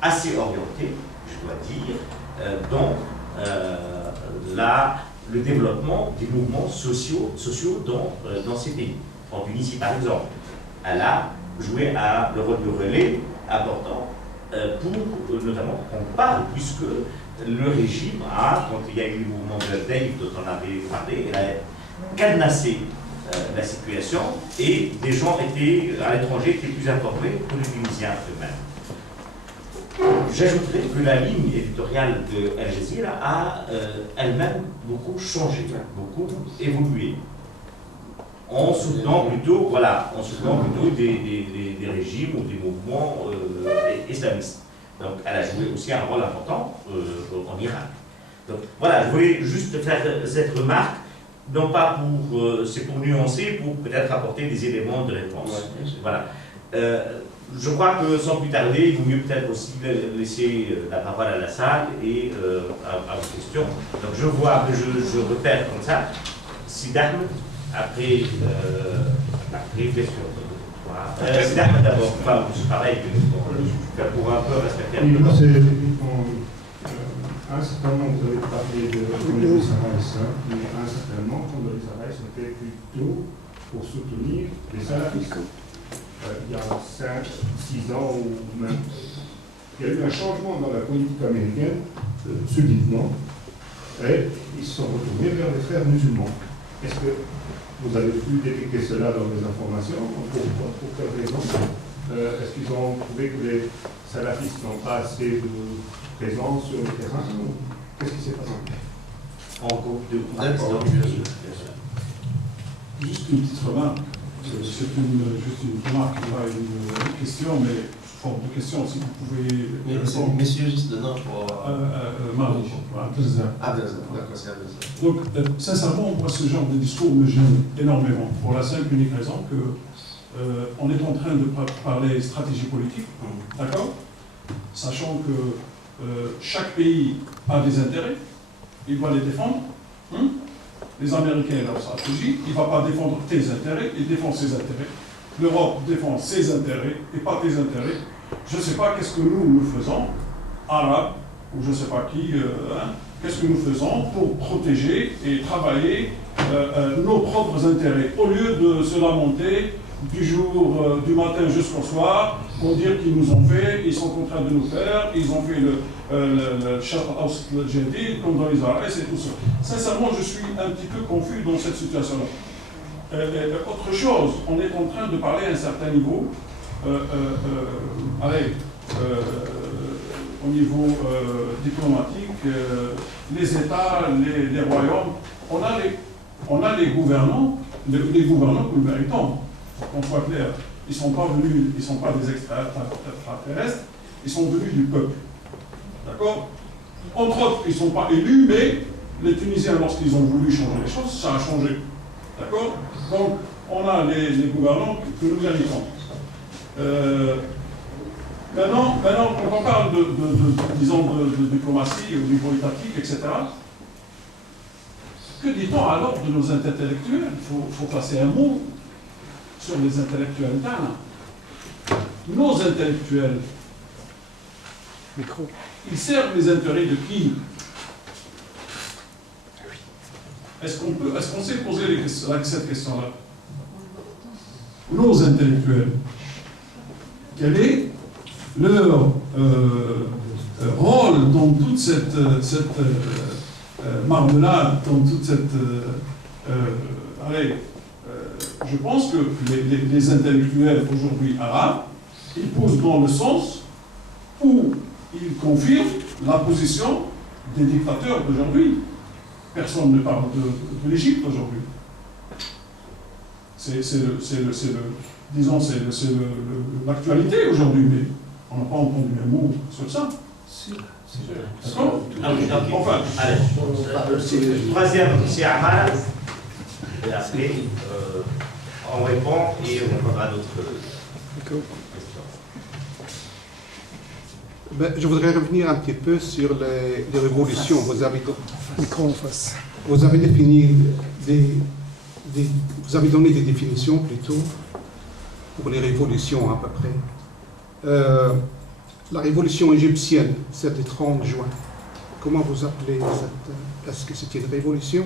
assez orienté, je dois dire, dans le développement des mouvements sociaux dans ces pays. En Tunisie, par exemple, elle a joué le rôle de relais important pour, notamment, on parle, puisque le régime a, quand il y a eu le mouvement de Daïf dont on avait parlé, il a cadenassé la situation et des gens à l'étranger étaient plus informés que les Tunisiens eux-mêmes. J'ajouterais que la ligne éditoriale de Al Jazeera a elle-même beaucoup changé, beaucoup évolué, en soutenant plutôt, des régimes ou des mouvements islamistes. Donc elle a joué aussi un rôle important en Irak. Donc voilà, je voulais juste faire cette remarque, non pas c'est pour nuancer, pour peut-être apporter des éléments de réponse. Ouais, voilà. Je crois que sans plus tarder, il vaut mieux peut-être aussi laisser la parole à la salle et à vos questions. Donc je vois, je repère comme ça, Siddharth, après question. Siddharth d'abord, enfin, c'est pareil, pour un peu respecter un peu. À un certain moment, vous avez parlé de Condoleezza Rice, mais à un certain moment, Condoleezza Rice était plutôt pour soutenir les salafistes. Il y a 5, 6 ans ou même. Il y a eu un changement dans la politique américaine, subitement, et ils se sont retournés vers les frères musulmans. Est-ce que vous avez pu détecter cela dans les informations? Pourquoi? Pour quelle raison? Est-ce qu'ils ont trouvé que les salafistes n'ont pas assez de présence sur le terrain? Qu'est-ce qui s'est passé? En groupe de d'accord. Juste une petite remarque. C'est juste une remarque, pas une question, mais forme de question, si vous pouvez. Messieurs, juste le nom pour. Marie. D'accord, c'est Abdel. Donc, sincèrement, moi, ce genre de discours me gêne énormément, pour la simple et unique raison que on est en train de parler stratégie politique, d'accord? Sachant que chaque pays a des intérêts, il doit les défendre. Les Américains, leur stratégie, il ne va pas défendre tes intérêts, il défend ses intérêts. l'Europe défend ses intérêts et pas tes intérêts. Je ne sais pas qu'est-ce que nous faisons, Arabes, ou je ne sais pas qui, qu'est-ce que nous faisons pour protéger et travailler nos propres intérêts, au lieu de se lamenter du matin jusqu'au soir, pour dire qu'ils nous ont fait, ils sont en train de nous faire, ils ont fait le Sharq al-Jadid, comme dans les Arabes et tout ça. Sincèrement, je suis un petit peu confus dans cette situation-là. Autre chose, on est en train de parler à un certain niveau, au niveau diplomatique, les États, les royaumes, on a les gouvernants que nous méritons. Qu'on soit clair, ils ne sont pas venus, ils ne sont pas des extraterrestres, ils sont venus du peuple. D'accord? Entre autres, ils ne sont pas élus, mais les Tunisiens, lorsqu'ils ont voulu changer les choses, ça a changé. D'accord? Donc, on a les gouvernants que nous méritons. Maintenant, quand on parle de diplomatie au niveau étatique, etc., que dit-on alors de nos intellectuels? Il faut passer un mot sur les intellectuels d'Ghana. Nos intellectuels, ils servent les intérêts de qui? Est-ce qu'on s'est posé cette question-là? Nos intellectuels, quel est leur rôle dans toute cette marmelade, dans toute cette... je pense que les intellectuels aujourd'hui arabes, ils poussent dans le sens où ils confirment la position des dictateurs d'aujourd'hui. Personne ne parle de l'Égypte aujourd'hui. C'est l'actualité aujourd'hui, mais on n'a pas entendu un mot sur ça. D'accord? Enfin, allez. Troisième, c'est Amal. Et après, on répond et on prendra d'autres questions. Ben, je voudrais revenir un petit peu sur les révolutions. Vous avez défini vous avez donné des définitions plutôt pour les révolutions à peu près. La révolution égyptienne, c'est le 30 juin. Comment vous appelez cette... Est-ce que c'était une révolution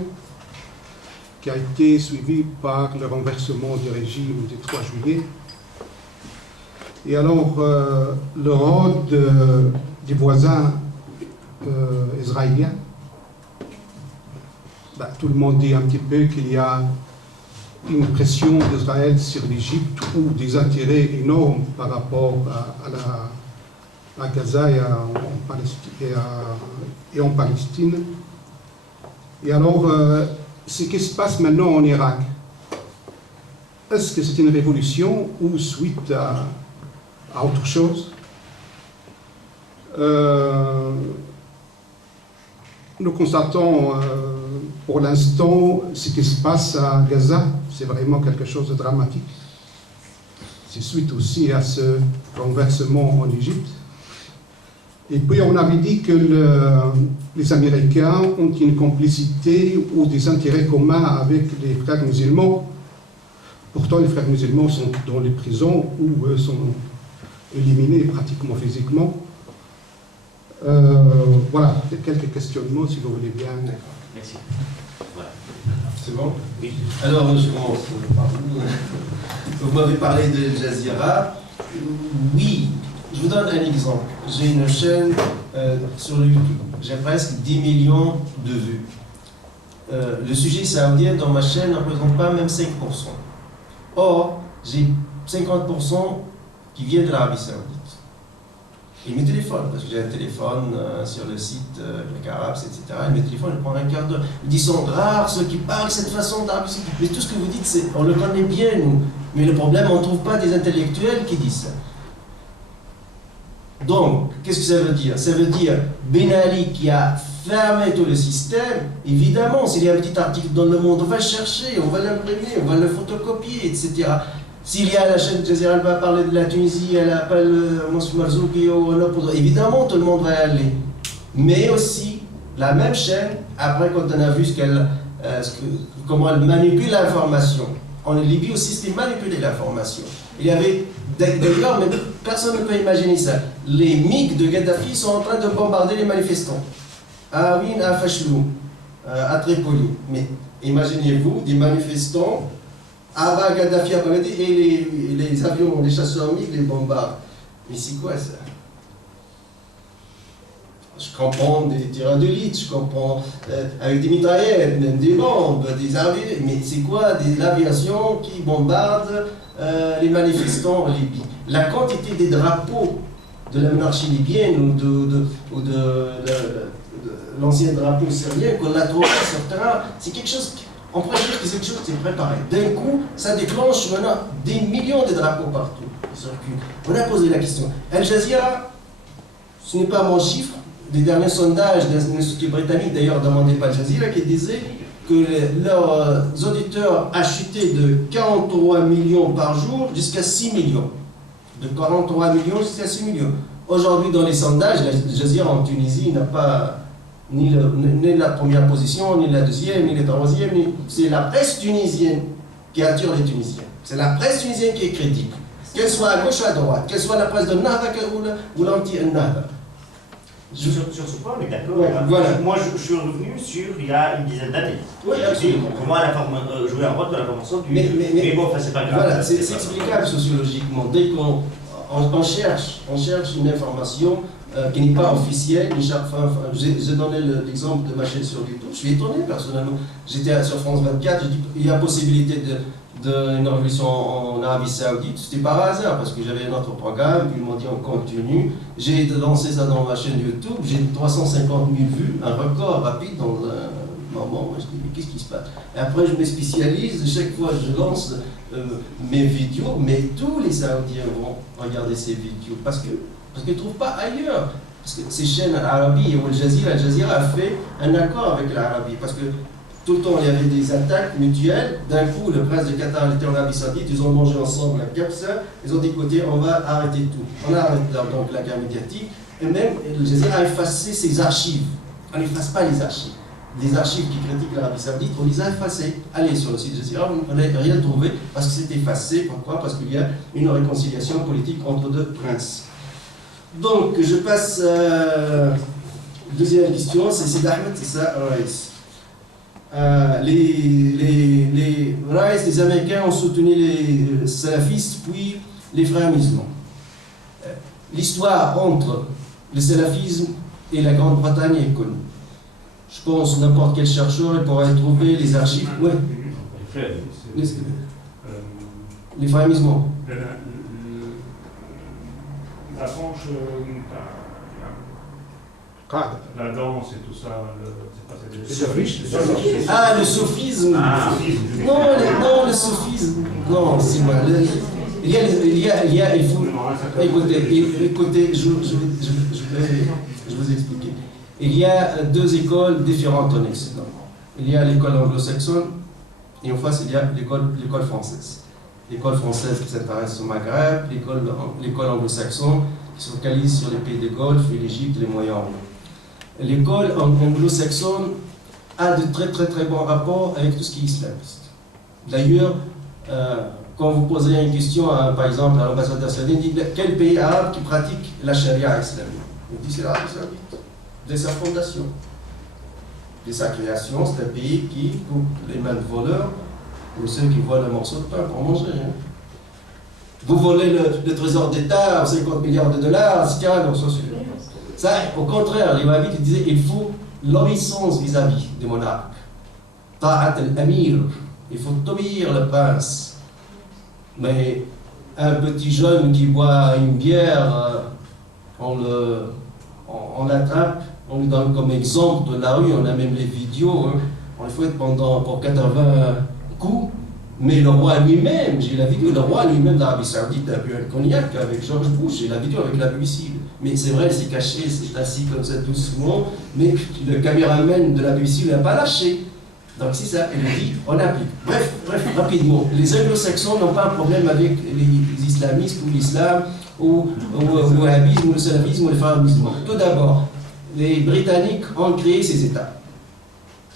qui a été suivie par le renversement du régime du 3 juillet? Et alors, le rôle des voisins israéliens, tout le monde dit un petit peu qu'il y a une pression d'Israël sur l'Égypte ou des intérêts énormes par rapport à Gaza et en Palestine. Et alors, ce qui se passe maintenant en Irak, est-ce que c'est une révolution ou suite à autre chose? Nous constatons pour l'instant ce qui se passe à Gaza, c'est vraiment quelque chose de dramatique. C'est suite aussi à ce renversement en Égypte. Et puis on avait dit que les Américains ont une complicité ou des intérêts communs avec les frères musulmans. Pourtant, les frères musulmans sont dans les prisons ou sont éliminés pratiquement physiquement. Voilà, quelques questionnements si vous voulez bien. Merci. Voilà. C'est bon? Oui. Alors, je commence par vous. Vous m'avez parlé de Al Jazeera. Oui, je vous donne un exemple. J'ai une chaîne sur YouTube. J'ai presque 10 millions de vues. Le sujet saoudien dans ma chaîne ne représente pas même 5%. Or, j'ai 50% qui viennent de l'Arabie Saoudite. Et mes téléphones, parce que j'ai un téléphone sur le site Carabs, etc. Et mes téléphones, ils prennent un quart d'heure. Ils sont rares ceux qui parlent cette façon d'Arabie Saoudite. Mais tout ce que vous dites, on le connaît bien, nous. Mais le problème, on ne trouve pas des intellectuels qui disent ça. Donc, qu'est-ce que ça veut dire? Ça veut dire Ben Ali qui a fermé tout le système. Évidemment, s'il y a un petit article dans Le Monde, on va le chercher, on va l'imprimer, on va le photocopier, etc. S'il y a la chaîne Jazeera, elle va parler de la Tunisie, elle appelle Monsieur Marzouki, évidemment, tout le monde va y aller. Mais aussi, la même chaîne, après, quand on a vu comment elle manipule l'information, En Libye aussi, c'était manipulé l'information. Il y avait, d'ailleurs, mais personne ne peut imaginer ça. Les MiG de Gaddafi sont en train de bombarder les manifestants. À Aoun, à Fachlou, à Tripoli. Mais imaginez-vous des manifestants avant Gaddafi à Bagdad et les avions, les chasseurs MiG les bombardent. Mais c'est quoi ça? Je comprends des tireurs de lit, je comprends avec des mitraillettes, même des bombes, des avions, mais c'est quoi l'aviation qui bombarde les manifestants en Libye? La quantité des drapeaux de la monarchie libyenne ou de l'ancien drapeau syrien qu'on a trouvé sur le terrain, c'est quelque chose, on pourrait dire que c'est quelque chose qui est préparé. D'un coup, ça déclenche maintenant des millions de drapeaux partout qui circulent. On a posé la question. Al Jazeera, ce n'est pas mon chiffre, les derniers sondages d'un institut britannique, d'ailleurs demandé par Al Jazeera, qui disait que leurs auditeurs a chuté de 43 millions par jour jusqu'à 6 millions. De 43 millions jusqu'à 6 millions. Aujourd'hui, dans les sondages, Al Jazeera en Tunisie n'a pas ni la première position, ni la deuxième, ni la troisième. C'est la presse tunisienne qui attire les Tunisiens. C'est la presse tunisienne qui est crédible. Qu'elle soit à gauche ou à droite, qu'elle soit la presse de Nahda ou l'anti-Nahda. Sur ce point, on est d'accord. Ouais, voilà. Moi, je suis revenu sur il y a une dizaine d'années. Oui, absolument. Comment jouer un rôle de la formation du. Mais bon, enfin, c'est pas grave. Voilà, c'est explicable sociologiquement. Dès qu'on cherche une information qui n'est pas officielle, j'ai donné l'exemple de ma chaîne sur YouTube. Je suis étonné personnellement. J'étais sur France 24, j'ai dit il y a possibilité d'une révolution en Arabie Saoudite. C'était par hasard parce que j'avais un autre programme, puis ils m'ont dit on continue. J'ai lancé ça dans ma chaîne YouTube, j'ai 350 000 vues, un record rapide dans un moment. Moi je dis mais qu'est-ce qui se passe? Et après je me spécialise, chaque fois je lance mes vidéos, mais tous les Saoudiens vont regarder ces vidéos parce qu'ils ne trouvent pas ailleurs. Parce que ces chaînes Arabi ou Al Jazeera a fait un accord avec l'Arabie parce que tout le temps, il y avait des attaques mutuelles. D'un coup, le prince de Qatar était en Arabie Saoudite, ils ont mangé ensemble la capsa, ils ont dit écoutez, on va arrêter tout. On arrête donc la guerre médiatique, et même Al Jazeera a effacé ses archives. On n'efface pas les archives. Les archives qui critiquent l'Arabie Saoudite, on les a effacées. Allez sur le site de Jazeera, vous n'allez rien trouver parce que c'est effacé. Pourquoi? Parce qu'il y a une réconciliation politique entre deux princes. Donc, je passe à deuxième question, c'est d'Ahmed Issa Raïs. Les Raïs, les Américains ont soutenu les salafistes, puis les frères musulmans. L'histoire entre le salafisme et la Grande-Bretagne est connue. Je pense n'importe quel chercheur pourrait trouver les archives. Ouais. Les frères musulmans. La branche, la danse et tout ça, Ah, le soufisme. Non, le soufisme. Non, c'est moi. Il faut. Écoutez, je vais vous expliquer. Il y a deux écoles différentes en Occident. Il y a l'école anglo-saxonne et en face il y a l'école française. L'école française qui s'intéresse au Maghreb, l'école anglo-saxonne qui se focalise sur les pays de Golfe, l'Égypte, les Moyen-Orient. L'école anglo-saxonne a de très très très bons rapports avec tout ce qui est islamiste. D'ailleurs, quand vous posez une question, par exemple, à l'ambassadeur saoudien, il dit quel pays arabe qui pratique la charia islamique? Il dit c'est l'Arabie Saoudite, dès sa fondation. Dès sa création, c'est un pays qui coupe les mains de voleurs ou ceux qui volent un morceau de pain pour manger. Hein. Vous volez le trésor d'État, 50 milliards de dollars, etc. Non, ça, au contraire, les wahhabites disaient qu'il faut l'obéissance vis-à-vis des monarques. Ta'at al-amir, il faut obéir le prince. Mais un petit jeune qui boit une bière, on l'attrape, on lui donne comme exemple de la rue, on a même les vidéos, hein. On les fouette pour 80 coups. Mais le roi lui-même, j'ai la vidéo, le roi lui-même d'Arabie Saoudite a bu un cognac avec George Bush, j'ai la vidéo avec la BBC. Mais c'est vrai, c'est caché, c'est assis comme ça doucement, mais le caméraman de la BBC ne l'a pas lâché. Donc c'est ça, il dit, on applique. Bref, rapidement, les anglo-saxons n'ont pas un problème avec les islamistes ou l'islam, ou le wahhabisme, ou le salafisme, ou les frères musulmans. Tout d'abord, les Britanniques ont créé ces États.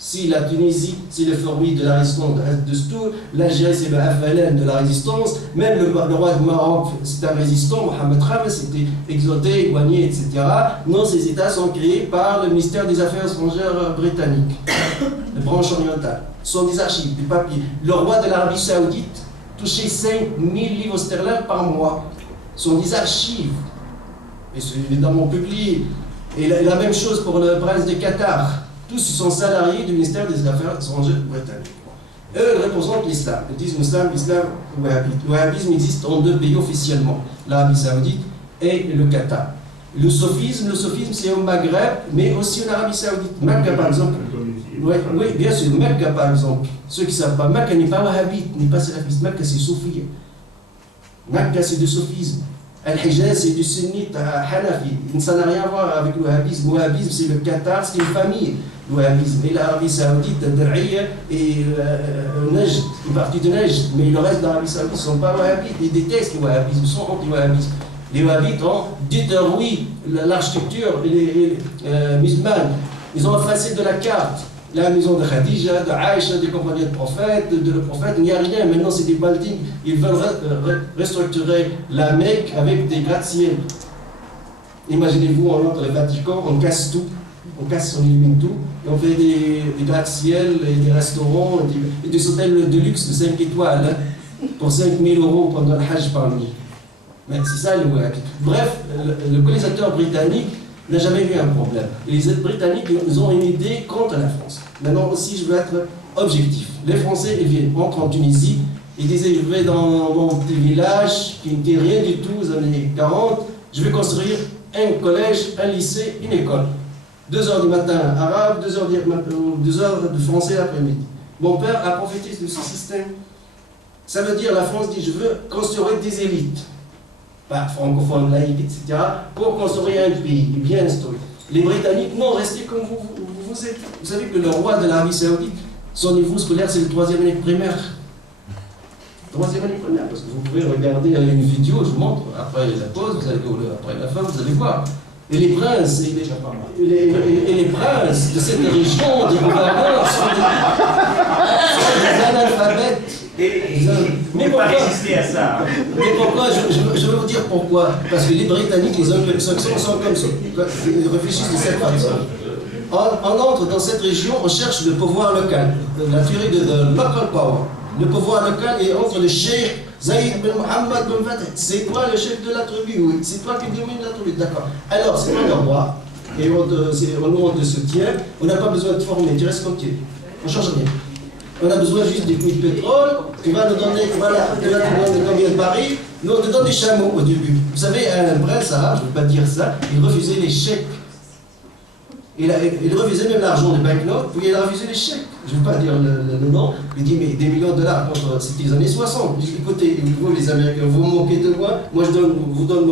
Si la Tunisie, c'est le fruit de la résistance de Stour, l'Algérie, c'est le FLN de la résistance, même le roi du Maroc, c'est un résistant, Mohamed Khamis, c'était exilé, éloigné, etc. Non, ces États sont créés par le ministère des Affaires étrangères britannique, la branche orientale. Ce sont des archives, des papiers. Le roi de l'Arabie Saoudite touchait 5 000 livres sterling par mois. Ce sont des archives. Et c'est évidemment publié. Et la même chose pour le prince de Qatar. Tous sont salariés du ministère des Affaires étrangères britannique. Eux, ils représentent l'islam. Ils disent l'islam, le wahhabisme existe en 2 pays officiellement, l'Arabie Saoudite et le Qatar. Le sophisme c'est au Maghreb, mais aussi en Arabie Saoudite. Mecca, par exemple. Oui, bien sûr, Mecca, par exemple. Ceux qui ne savent pas, Mecca n'est pas wahhabite, n'est pas salafiste. Mecca, c'est soufi. Mecca, c'est du sophisme. Al-Hijaz, c'est du sunnite hanafi. Ça n'a rien à voir avec le wahhabisme. Le wahhabisme, c'est le Qatar, c'est une famille. Le wahhabisme. Et l'Arabie Saoudite, Dar'iyya et Najd, une partie de Najd. Mais le reste de l'Arabie Saoudite ne sont pas wahhabites. Ils détestent le wahhabisme, ils sont anti-wahhabisme. Les wahhabites ont détruit l'architecture musulmane. Ils ont effacé de la carte la maison de Khadija, de Aïcha, des compagnons de prophète, de le prophète. Il n'y a rien. Maintenant, c'est des buildings. Ils veulent restructurer la Mecque avec des gratte-ciel. Imaginez-vous, on entre le Vatican, on casse tout. On élimine tout. Et on fait des gratte-ciel, des restaurants, et des hôtels de luxe de 5 étoiles pour 5 000 € pendant le Hajj par nuit. Mais c'est ça le wahhabite. Bref, le colonisateur britannique n'a jamais eu un problème. Les Britanniques, ils ont une idée contre la France. Maintenant aussi, je veux être objectif. Les Français, ils viennent, entrent en Tunisie, ils disaient, je vais dans mon petit village, qui n'était rien du tout aux années 40, je vais construire un collège, un lycée, une école. 2 heures du matin arabe, 2 heures de français l'après-midi. Mon père a profité de ce système. Ça veut dire, la France dit, je veux construire des élites. Francophones, laïcs, etc., pour construire un pays bien instauré. Les Britanniques, non, restez comme vous êtes. Vous savez que le roi de l'Arabie Saoudite, son niveau scolaire, c'est le 3e année primaire. 3e année primaire, parce que vous pouvez regarder une vidéo, je vous montre, après la pause, après la fin, vous allez voir. Et les princes, et les princes de cette région, des gouverneurs, sont des analphabètes. Mais pourquoi résister à ça? Mais pourquoi je veux vous dire pourquoi. Parce que les Britanniques, les Anglo-Saxons sont comme ça. Ils réfléchissent de cette façon. On entre dans cette région, on cherche le pouvoir local. La théorie de local power. Le pouvoir local est entre le cheikh Zaïd bin Mohammed bin Fatah. C'est toi le chef de la tribu, oui. C'est toi qui domine la tribu, d'accord. Alors, c'est toi le roi. Et on te soutient. On n'a pas besoin de te former, tu restes comme tu es. On ne change rien. On a besoin juste des puits de pétrole, tu vas nous donner, combien de barils, nous on te donne des chameaux au début. Vous savez, un prince arabe, je ne veux pas dire ça, il refusait les chèques. Il refusait même l'argent des banknotes, puis il a refusé les chèques. Je ne veux pas dire le nom. Il dit, mais des millions de dollars, c'était les années 60. Il dit, écoutez, vous les Américains, vous vous moquez de moi, moi je vous donne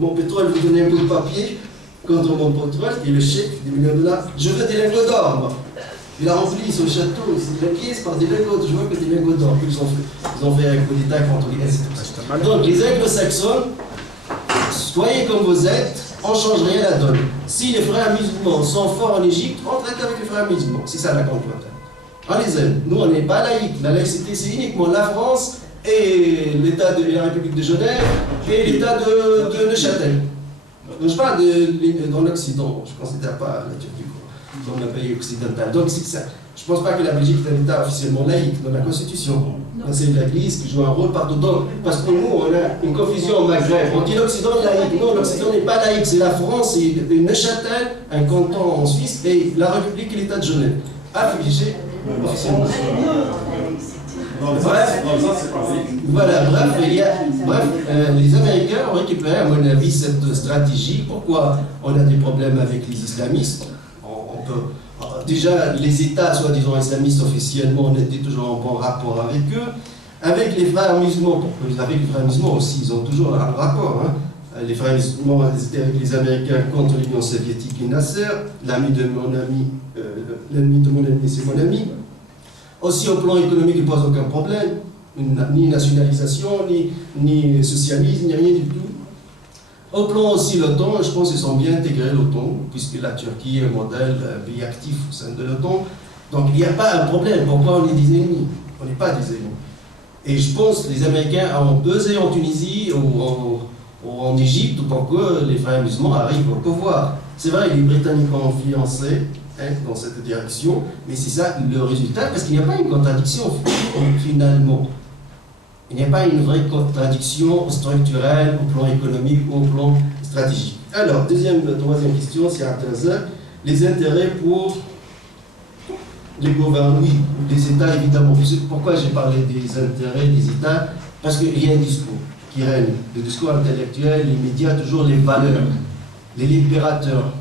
mon pétrole, vous donnez un bout de papier contre mon pétrole, et le chèque, des millions de dollars. Je veux des lingots d'or, moi. Il a rempli son château, c'est de la pièce par des lingots. Je vois que des lingots d'or. Ils ont fait un coup d'État contre les Est. Donc les anglo-saxons, soyez comme vous êtes, on ne change rien à la donne. Si les frères musulmans sont forts en Égypte, on traite avec les frères musulmans. C'est ça la grande bataille. On les aime. Nous, on n'est pas laïcs. La laïcité, c'est uniquement la France et l'État de la République de Genève et l'État de Neuchâtel. Je parle dans l'Occident. Je ne considère pas la Turquie comme un pays occidental. Donc c'est ça. Je ne pense pas que la Belgique est un État officiellement laïque dans la Constitution. C'est l'Église qui joue un rôle partout. Donc, parce que nous, on a une confusion au Maghreb. On dit l'Occident laïque. Non, l'Occident n'est pas laïque. C'est la France, c'est Neuchâtel, un canton en Suisse, et la République et l'État de Genève. Affiché officiellement. Bref, les Américains ont récupéré, à mon avis, cette stratégie. Pourquoi on a des problèmes avec les islamistes? Déjà, les États, soi-disant islamistes officiellement, on était toujours en bon rapport avec eux. Avec les frères musulmans, avec les frères musulmans aussi, ils ont toujours un rapport. Les frères musulmans étaient avec les Américains contre l'Union soviétique et Nasser. L'ennemi de mon ami, c'est mon ami. Aussi, au plan économique, il ne pose aucun problème. Ni nationalisation, ni socialisme, ni rien du tout. Au plan aussi l'OTAN, je pense qu'ils sont bien intégrés l'OTAN, puisque la Turquie est un modèle, un pays actif au sein de l'OTAN. Donc il n'y a pas un problème. Pourquoi on est des ennemis? On n'est pas des ennemis. Et je pense que les Américains ont pesé en Tunisie ou en Égypte pour que les frères musulmans arrivent au pouvoir. C'est vrai, les Britanniques ont influencé dans cette direction, mais c'est ça le résultat, parce qu'il n'y a pas une contradiction finalement. Il n'y a pas une vraie contradiction structurelle au plan économique ou au plan stratégique. Alors, troisième question, c'est intéressant. Les intérêts pour les gouvernements, oui, les États évidemment. Pourquoi j'ai parlé des intérêts des États? Parce qu'il y a un discours qui règne, le discours intellectuel, les médias, toujours les valeurs, les libérateurs.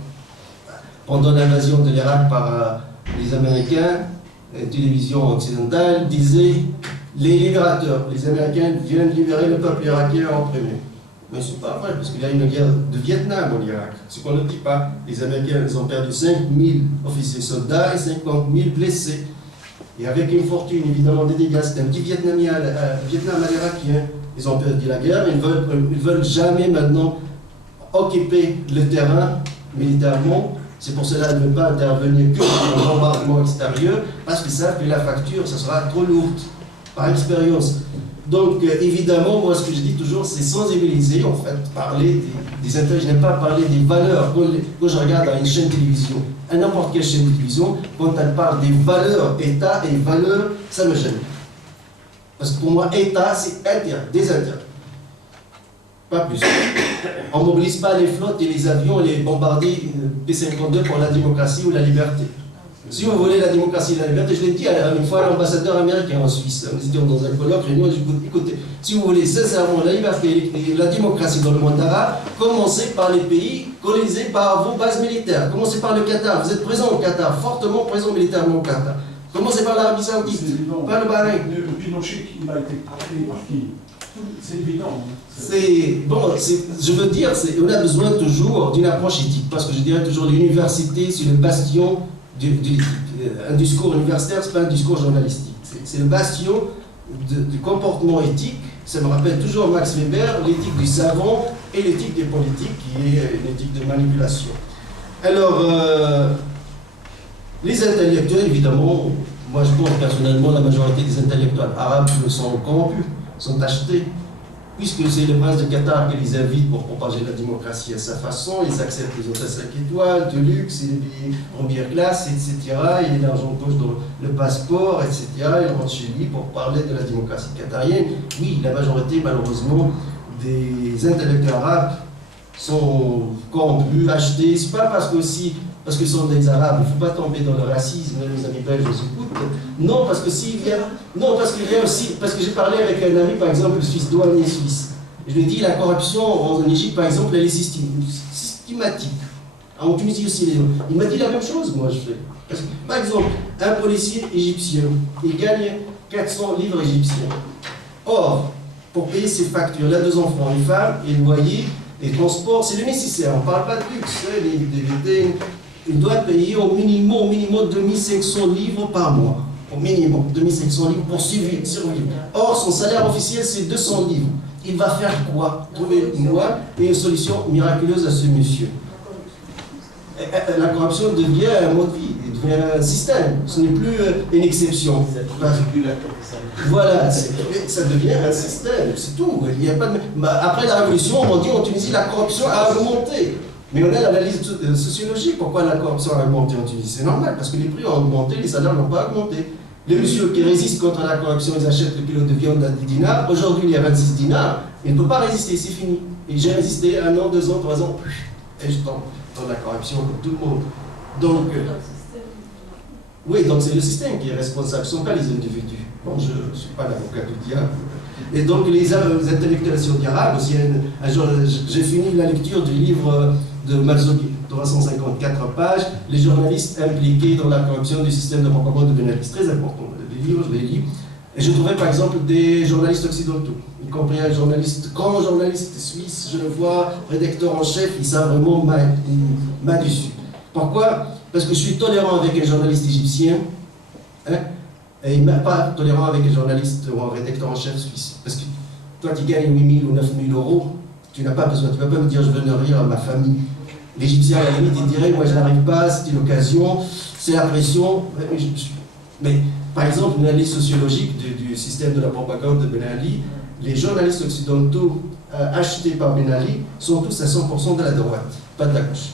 Pendant l'invasion de l'Irak par les Américains, la télévision occidentale disait les libérateurs, les Américains viennent libérer le peuple irakien en premier. Mais ce n'est pas vrai, parce qu'il y a une guerre de Vietnam en Irak. Ce qu'on ne dit pas, les Américains ils ont perdu 5000 officiers soldats et 50 000 blessés. Et avec une fortune, évidemment, des dégâts, c'est un petit Vietnam à l'Irakien. Ils ont perdu la guerre, ils veulent jamais maintenant occuper le terrain militairement. C'est pour cela qu'ils ne veulent pas intervenir que dans le bombardement extérieur, parce qu'ils savent que la facture, ça sera trop lourde, par expérience. Donc, évidemment, moi, ce que je dis toujours, c'est sensibiliser, en fait, parler des intérêts. Je n'aime pas parler des valeurs. Quand je regarde à une chaîne de télévision, à n'importe quelle chaîne de télévision, quand elle parle des valeurs État et valeurs, ça me gêne. Parce que pour moi, État, c'est intérêt, des intérêts. Pas plus. On ne mobilise pas les flottes et les avions et les bombardiers P-52 pour la démocratie ou la liberté. Si vous voulez la démocratie et la liberté, je l'ai dit une fois à l'ambassadeur américain en Suisse, nous étions dans un colloque, réunion, écoutez, si vous voulez sincèrement la liberté et la démocratie dans le monde arabe, commencez par les pays colonisés par vos bases militaires. Commencez par le Qatar, vous êtes présent au Qatar, fortement présent militairement au Qatar. Commencez par l'Arabie Saoudite, par le Bahreïn. Le Pinochet, il a été créé par qui? C'est évident. Je veux dire, on a besoin toujours d'une approche éthique, parce que je dirais toujours l'université, c'est le bastion de l'éthique. Un discours universitaire, ce n'est pas un discours journalistique. C'est le bastion du comportement éthique. Ça me rappelle toujours Max Weber, l'éthique du savant et l'éthique des politiques, qui est une éthique de manipulation. Alors, les intellectuels, évidemment, moi je pense personnellement la majorité des intellectuels arabes sont corrompus, sont achetés, puisque c'est le prince de Qatar qui les invite pour propager la démocratie à sa façon, ils acceptent les hôtels 5 étoiles, de luxe, et les billets première classe, etc. Il y a l'argent de poche dans le passeport, etc. Il rentre chez lui pour parler de la démocratie qatarienne. Oui, la majorité, malheureusement, des intellectuels arabes sont corrompus, achetés. C'est pas parce que ce sont des Arabes, il ne faut pas tomber dans le racisme, les amis belges nous écoutent. Non, parce que s'il vient, non, parce qu'il vient aussi, parce que j'ai parlé avec un ami, par exemple, le Suisse, douanier suisse. Je lui ai dit, la corruption en Égypte, par exemple, elle est systématique. En Tunisie aussi, il m'a dit la même chose, moi, je fais. Parce que, par exemple, un policier égyptien, il gagne 400 livres égyptiens. Or, pour payer ses factures, il a 2 enfants, une femme, et le loyer, les transports, c'est le nécessaire, on ne parle pas de luxe, les DVD. Il doit payer au minimum 2500 livres par mois. Au minimum 2500 livres pour survivre. Or, son salaire officiel, c'est 200 livres. Il va faire quoi? Trouver une solution miraculeuse à ce monsieur. La corruption devient un mode de vie, elle devient un système. Ce n'est plus une exception. Voilà, ça devient un système, c'est tout. Il y a pas de... Après la révolution, on dit en Tunisie, la corruption a augmenté. Mais on a l'analyse sociologique. Pourquoi la corruption a augmenté en Tunisie? C'est normal, parce que les prix ont augmenté, les salaires n'ont pas augmenté. Les messieurs qui résistent contre la corruption, ils achètent le kilo de viande à 10 dinars. Aujourd'hui, il y a 26 dinars. Il ne peut pas résister, c'est fini. Et j'ai résisté 1 an, 2 ans, 3 ans. Et je tombe dans la corruption comme tout le monde. Donc, oui, donc c'est le système qui est responsable, ce ne sont pas les individus. Bon, je ne suis pas l'avocat du diable. Et donc, les intellectuels arabes, aussi, un jour, j'ai fini la lecture du livre de Marzouki, 354 pages, les journalistes impliqués dans la corruption du système de propagande de Ben Ali. C'est très important. Les livres, je les lis. Et je trouvais par exemple des journalistes occidentaux, y compris un grand journaliste suisse, je le vois, rédacteur en chef, il savent vraiment ma dessus. Pourquoi? Parce que je suis tolérant avec un journaliste égyptien, hein, et il n'est pas tolérant avec un journaliste ou un rédacteur en chef suisse. Parce que toi qui gagnes 8 000 ou 9 000 euros, tu n'as pas besoin, tu ne vas pas me dire je veux nourrir ma famille. L'Égyptien, à la limite, il dirait moi je n'arrive pas, c'était l'occasion, c'est la pression. Mais par exemple, une analyse sociologique du système de la propagande de Ben Ali, les journalistes occidentaux achetés par Ben Ali sont tous à 100% de la droite, pas de la gauche.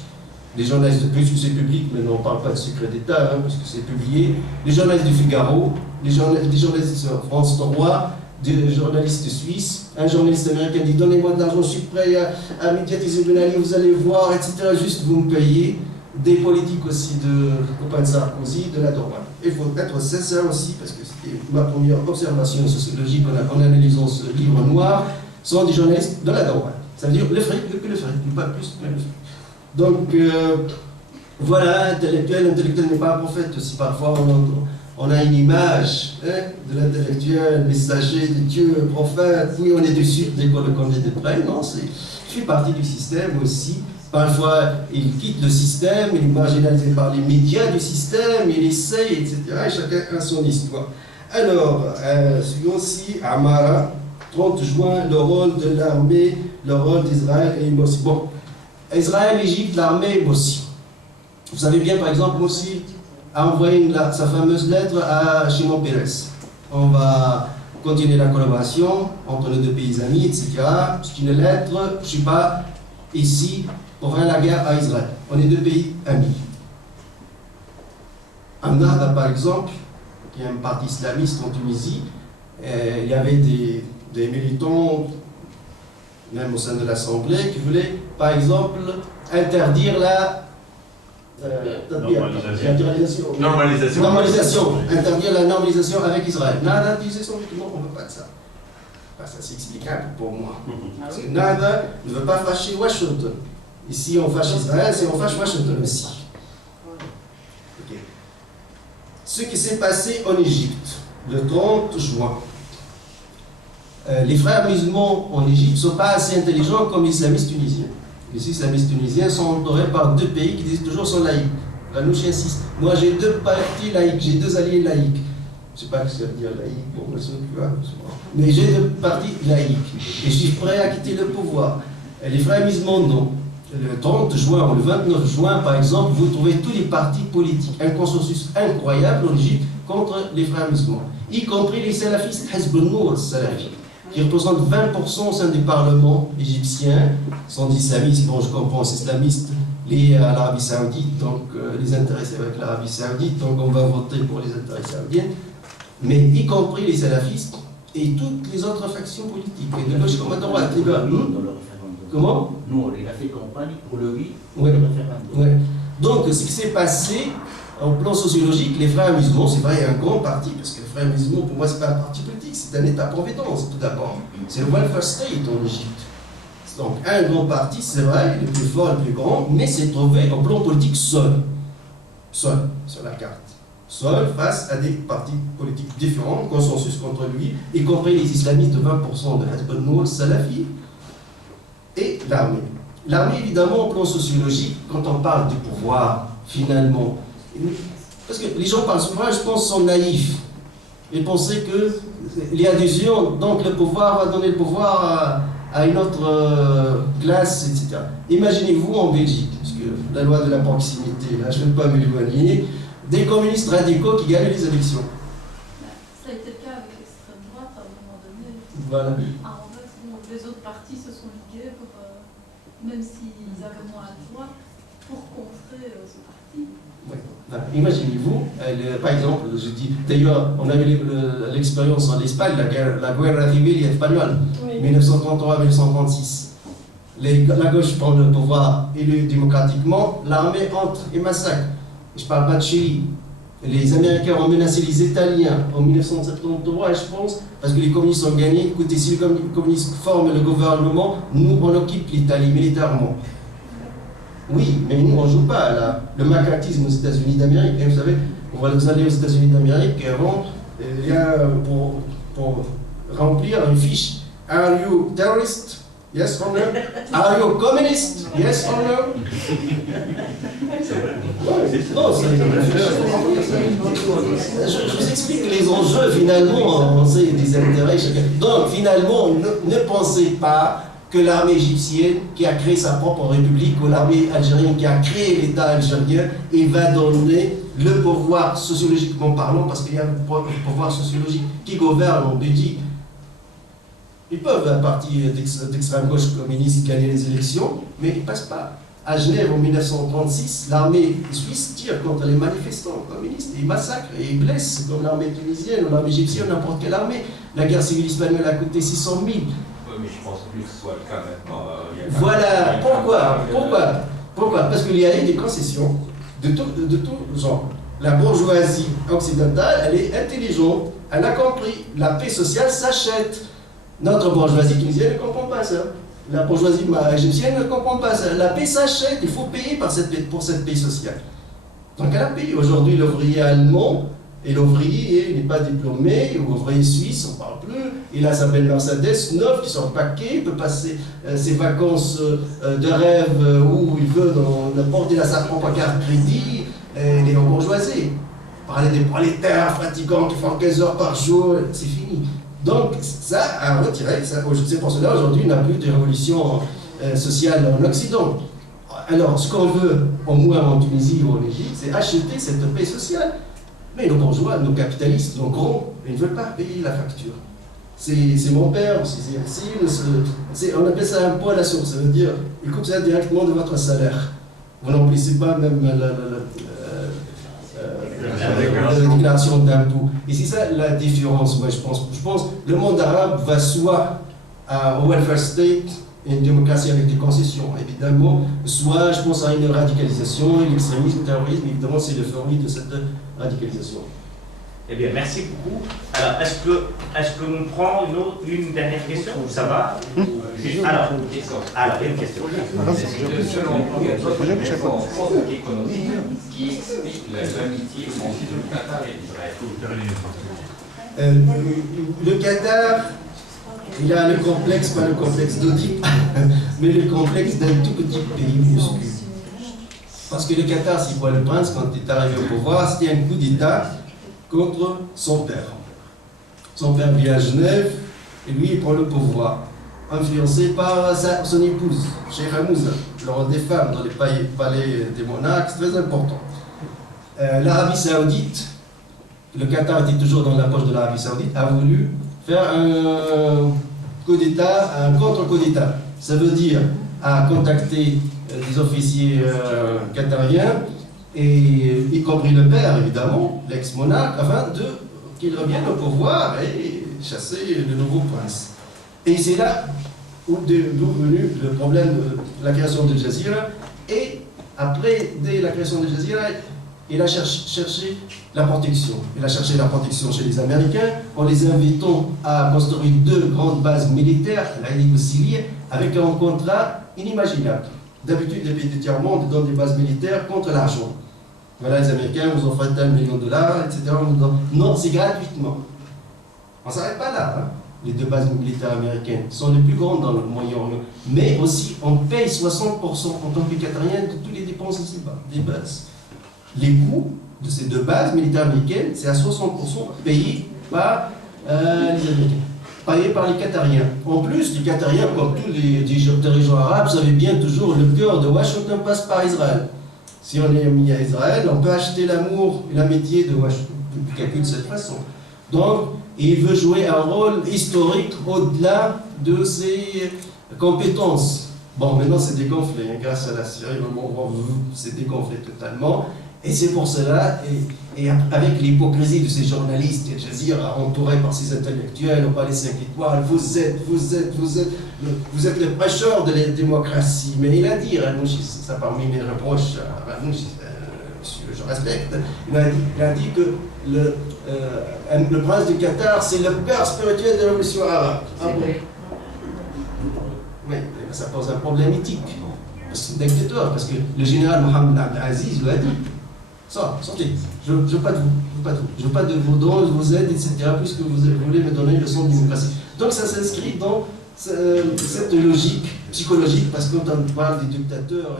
Les journalistes, puisque c'est public, mais on ne parle pas de secret d'État, hein, puisque c'est publié, les journalistes du Figaro, les journalistes de France 3, des journalistes suisses, un journaliste américain dit donnez-moi de l'argent, je suis prêt à médiatiser Ben Ali, vous allez voir, etc. Juste vous me payez. Des politiques aussi de copain de Sarkozy, de la droite. Il faut être sincère aussi, parce que c'était ma première observation sociologique en analysant ce livre noir, sont des journalistes de la droite. Ça veut dire le fric, que le fric, pas plus que le fric. Donc, voilà, intellectuel n'est pas un prophète aussi. Parfois, on a une image de l'intellectuel, messager de Dieu, prophète. Oui, on est dessus dès qu'on le connaît de près. Non, je fais partie du système aussi. Parfois, il quitte le système, il est marginalisé par les médias du système, il essaye, etc. Et chacun a son histoire. Alors, aussi, Amara, 30 juin, le rôle de l'armée, le rôle d'Israël et Mossi. Bon, Israël, Égypte, l'armée et Mossi. Vous savez bien, par exemple, Mossi a envoyé sa fameuse lettre à Shimon Peres. On va continuer la collaboration entre les deux pays amis, etc. C'est une lettre, je ne suis pas ici pour faire la guerre à Israël. On est deux pays amis. En Nahda, par exemple, qui est un parti islamiste en Tunisie, il y avait des militants, même au sein de l'Assemblée, qui voulaient, par exemple, interdire la normalisation. Interdire la normalisation avec Israël. Nahda disait sans doute non, on ne veut pas de ça. Ça s'explique un peu pour moi. Parce que Nahda ne veut pas fâcher Washington. Et si on fâche Israël, c'est on fâche Washington aussi. Okay. Ce qui s'est passé en Égypte, le 30 juin, les frères musulmans en Égypte ne sont pas assez intelligents comme les islamistes tunisiens. Les islamistes tunisiens sont entourés par deux pays qui disent toujours sont laïcs. Ranouchi insiste. Moi j'ai deux partis laïcs, j'ai deux alliés laïcs. Je ne sais pas ce que ça veut dire laïque, bon, mais j'ai deux partis laïcs. Et je suis prêt à quitter le pouvoir. Et les frères musulmans, non. Le 30 juin ou le 29 juin, par exemple, vous trouvez tous les partis politiques, un consensus incroyable en Égypte contre les frères musulmans, y compris les salafistes, Hezb al-Nour salafis, qui représentent 20% au sein du Parlement égyptien, sont des islamistes, bon je comprends, ces islamistes liés à l'Arabie Saoudite, donc les intéressés avec l'Arabie Saoudite, donc on va voter pour les intérêts saoudiens, mais y compris les salafistes et toutes les autres factions politiques, et de gauche comme à droite, les gars. Comment? Nous, on a fait campagne pour le oui, pour le référendum. Ouais. Donc, ce qui s'est passé, en plan sociologique, les frères musulmans, c'est vrai, un grand parti, parce que les frères musulmans, pour moi, ce n'est pas un parti politique, c'est un État-providence, tout d'abord. C'est le welfare state en Égypte. Donc, un grand parti, c'est vrai, le plus fort, le plus grand, mais c'est trouvé en plan politique seul. Seul, sur la carte. Seul, face à des partis politiques différents, consensus contre lui, y compris les islamistes de 20% de Hezb al-Nour Salafi, et l'armée. L'armée, évidemment, au plan sociologique, quand on parle du pouvoir, finalement, parce que les gens parlent souvent, je pense, sont naïfs. Ils pensaient qu'il y a adhésion, donc le pouvoir va donner le pouvoir à une autre classe, etc. Imaginez-vous en Belgique, parce que la loi de la proximité, là, je ne vais pas m'éloigner, des communistes radicaux qui gagnent les élections. Ça a été le cas avec l'extrême droite à un moment donné. Voilà. Les autres partis se sont ligués pour, même s'ils avaient moins de voix, pour contrer ce parti. Ouais. Imaginez-vous, par exemple, je dis, d'ailleurs, on a eu l'expérience en Espagne, la guerre civile espagnole, oui. 1933-1936. La gauche prend le pouvoir élu démocratiquement, l'armée entre et massacre. Je ne parle pas de Chili. Les Américains ont menacé les Italiens en 1973, je pense, parce que les communistes ont gagné. Écoutez, si les communistes forment le gouvernement, nous, on occupe l'Italie militairement. Oui, mais nous, on ne joue pas là. Le macartisme aux États-Unis d'Amérique, vous savez, vous allez aux États-Unis d'Amérique et avant, il y a pour remplir une fiche, are you terrorist? Yes or no? Are you communist? Yes or no? Non, je vous explique les enjeux, finalement, on sait des intérêts chacun. Donc, finalement, ne pensez pas que l'armée égyptienne qui a créé sa propre république, ou l'armée algérienne qui a créé l'État algérien, et va donner le pouvoir sociologiquement parlant, parce qu'il y a un pouvoir sociologique qui gouverne en Belgique. Ils peuvent, à partir d'extrême gauche communiste, gagner les élections, mais ils ne passent pas. À Genève, en 1936, l'armée suisse tire contre les manifestants communistes, et ils massacrent et ils blessent, comme l'armée tunisienne ou l'armée égyptienne, n'importe quelle armée. La guerre civile espagnole a coûté 600 000. Oui, mais je pense plus que ce soit le cas maintenant. Voilà, pourquoi? Parce qu'il y a eu des concessions de tout genre. La bourgeoisie occidentale, elle est intelligente, elle a compris. La paix sociale s'achète. Notre bourgeoisie tunisienne ne comprend pas ça. La bourgeoisie égyptienne ne comprend pas ça. La paix s'achète, il faut payer pour cette paix sociale. Donc elle a payé. Aujourd'hui, l'ouvrier allemand, et l'ouvrier, il n'est pas diplômé, ou l'ouvrier suisse, on ne parle plus, il a sa belle Mercedes neuve qui sort paquet, il peut passer ses vacances de rêve où il veut, dans n'importe, il a sa propre carte crédit, il est en bourgeoisie. Parler des prolétaires fatigants qui font 15 heures par jour, c'est fini. Donc ça a retiré, c'est pour cela aujourd'hui il n'y a plus de révolution sociale en Occident. Alors ce qu'on veut, au moins en Tunisie ou en Égypte, c'est acheter cette paix sociale. Mais nos bourgeois, nos capitalistes, nos gros, ils ne veulent pas payer la facture. C'est mon père, on appelle ça un impôt à la source, ça veut dire il coupe ça directement de votre salaire. Vous n'emplissez pas même la déclaration d'impôt. Et c'est ça la différence, moi je pense. Le monde arabe va soit au welfare state, une démocratie avec des concessions, évidemment, soit je pense à une radicalisation, l'extrémisme, le terrorisme, évidemment c'est le fruit de cette radicalisation. Eh bien, merci beaucoup. Alors, est-ce que nous prenons une dernière question? Ça va? Alors, il y a une question. Selon vous, il y a d'autres raisons économiques qui expliquent l'amitié entre le Qatar et Israël. Le Qatar, il a le complexe, pas le complexe d'Oedipe, mais le complexe d'un tout petit pays minuscule. Parce que le Qatar, si voit le prince, quand il est arrivé au pouvoir, c'était un coup d'État contre son père. Son père vit à Genève, et lui, il prend le pouvoir, influencé par son épouse, Cheikh Hamouza, le rôle des femmes dans les palais des monarques, c'est très important. L'Arabie Saoudite, le Qatar était toujours dans la poche de l'Arabie Saoudite, a voulu faire un coup d'État, un contre-coup d'État. Ça veut dire à contacter des officiers qatariens, et y compris le père, évidemment, l'ex-monarque, afin qu'il revienne au pouvoir et chasser le nouveau prince. Et c'est là d'où venu le problème de la création de Jazeera. Et après, dès la création de Jazeera, il a cherché la protection. Il a cherché la protection chez les Américains en les invitant à construire 2 grandes bases militaires, la Ligue syrienne, avec un contrat inimaginable. D'habitude, les pays du tiers-monde donnent des bases militaires contre l'argent. Voilà, les Américains vous offrent $1 million, etc. Non, c'est gratuitement. On ne s'arrête pas là. Hein. Les 2 bases militaires américaines sont les plus grandes dans le Moyen-Orient. Mais aussi, on paye 60% en tant que Qatarien de toutes les dépenses des bases. Les coûts de ces 2 bases militaires américaines, c'est à 60% payés par les Américains, payés par les Qatariens. En plus, les Qatariens, comme tous les dirigeants arabes, savaient bien toujours le cœur de Washington passe par Israël. Si on est mis à Israël, on peut acheter l'amour et l'amitié de Washington, calcule de cette façon. Donc, il veut jouer un rôle historique au-delà de ses compétences. Bon, maintenant c'est dégonflé, hein, grâce à la Syrie, c'est dégonflé totalement. Et c'est pour cela, et avec l'hypocrisie de ces journalistes, Al Jazeera, entourés par ces intellectuels, au palais 5 étoiles, vous êtes les prêcheurs de la démocratie. Mais il a dit, Ranouchi, ça parmi mes reproches, Ranouchi, je respecte, il a dit que le prince du Qatar, c'est le père spirituel de la révolution arabe. Ah bon? Oui, ça pose un problème éthique. C'est dictateur, parce que le général Mohamed Abdelaziz lui a dit. Sortez, je ne veux pas de vous, je veux pas de vos dons, de vos aides, etc., puisque vous voulez me donner une leçon de démocratie. Donc ça s'inscrit dans cette logique psychologique, parce que quand on parle des dictateurs,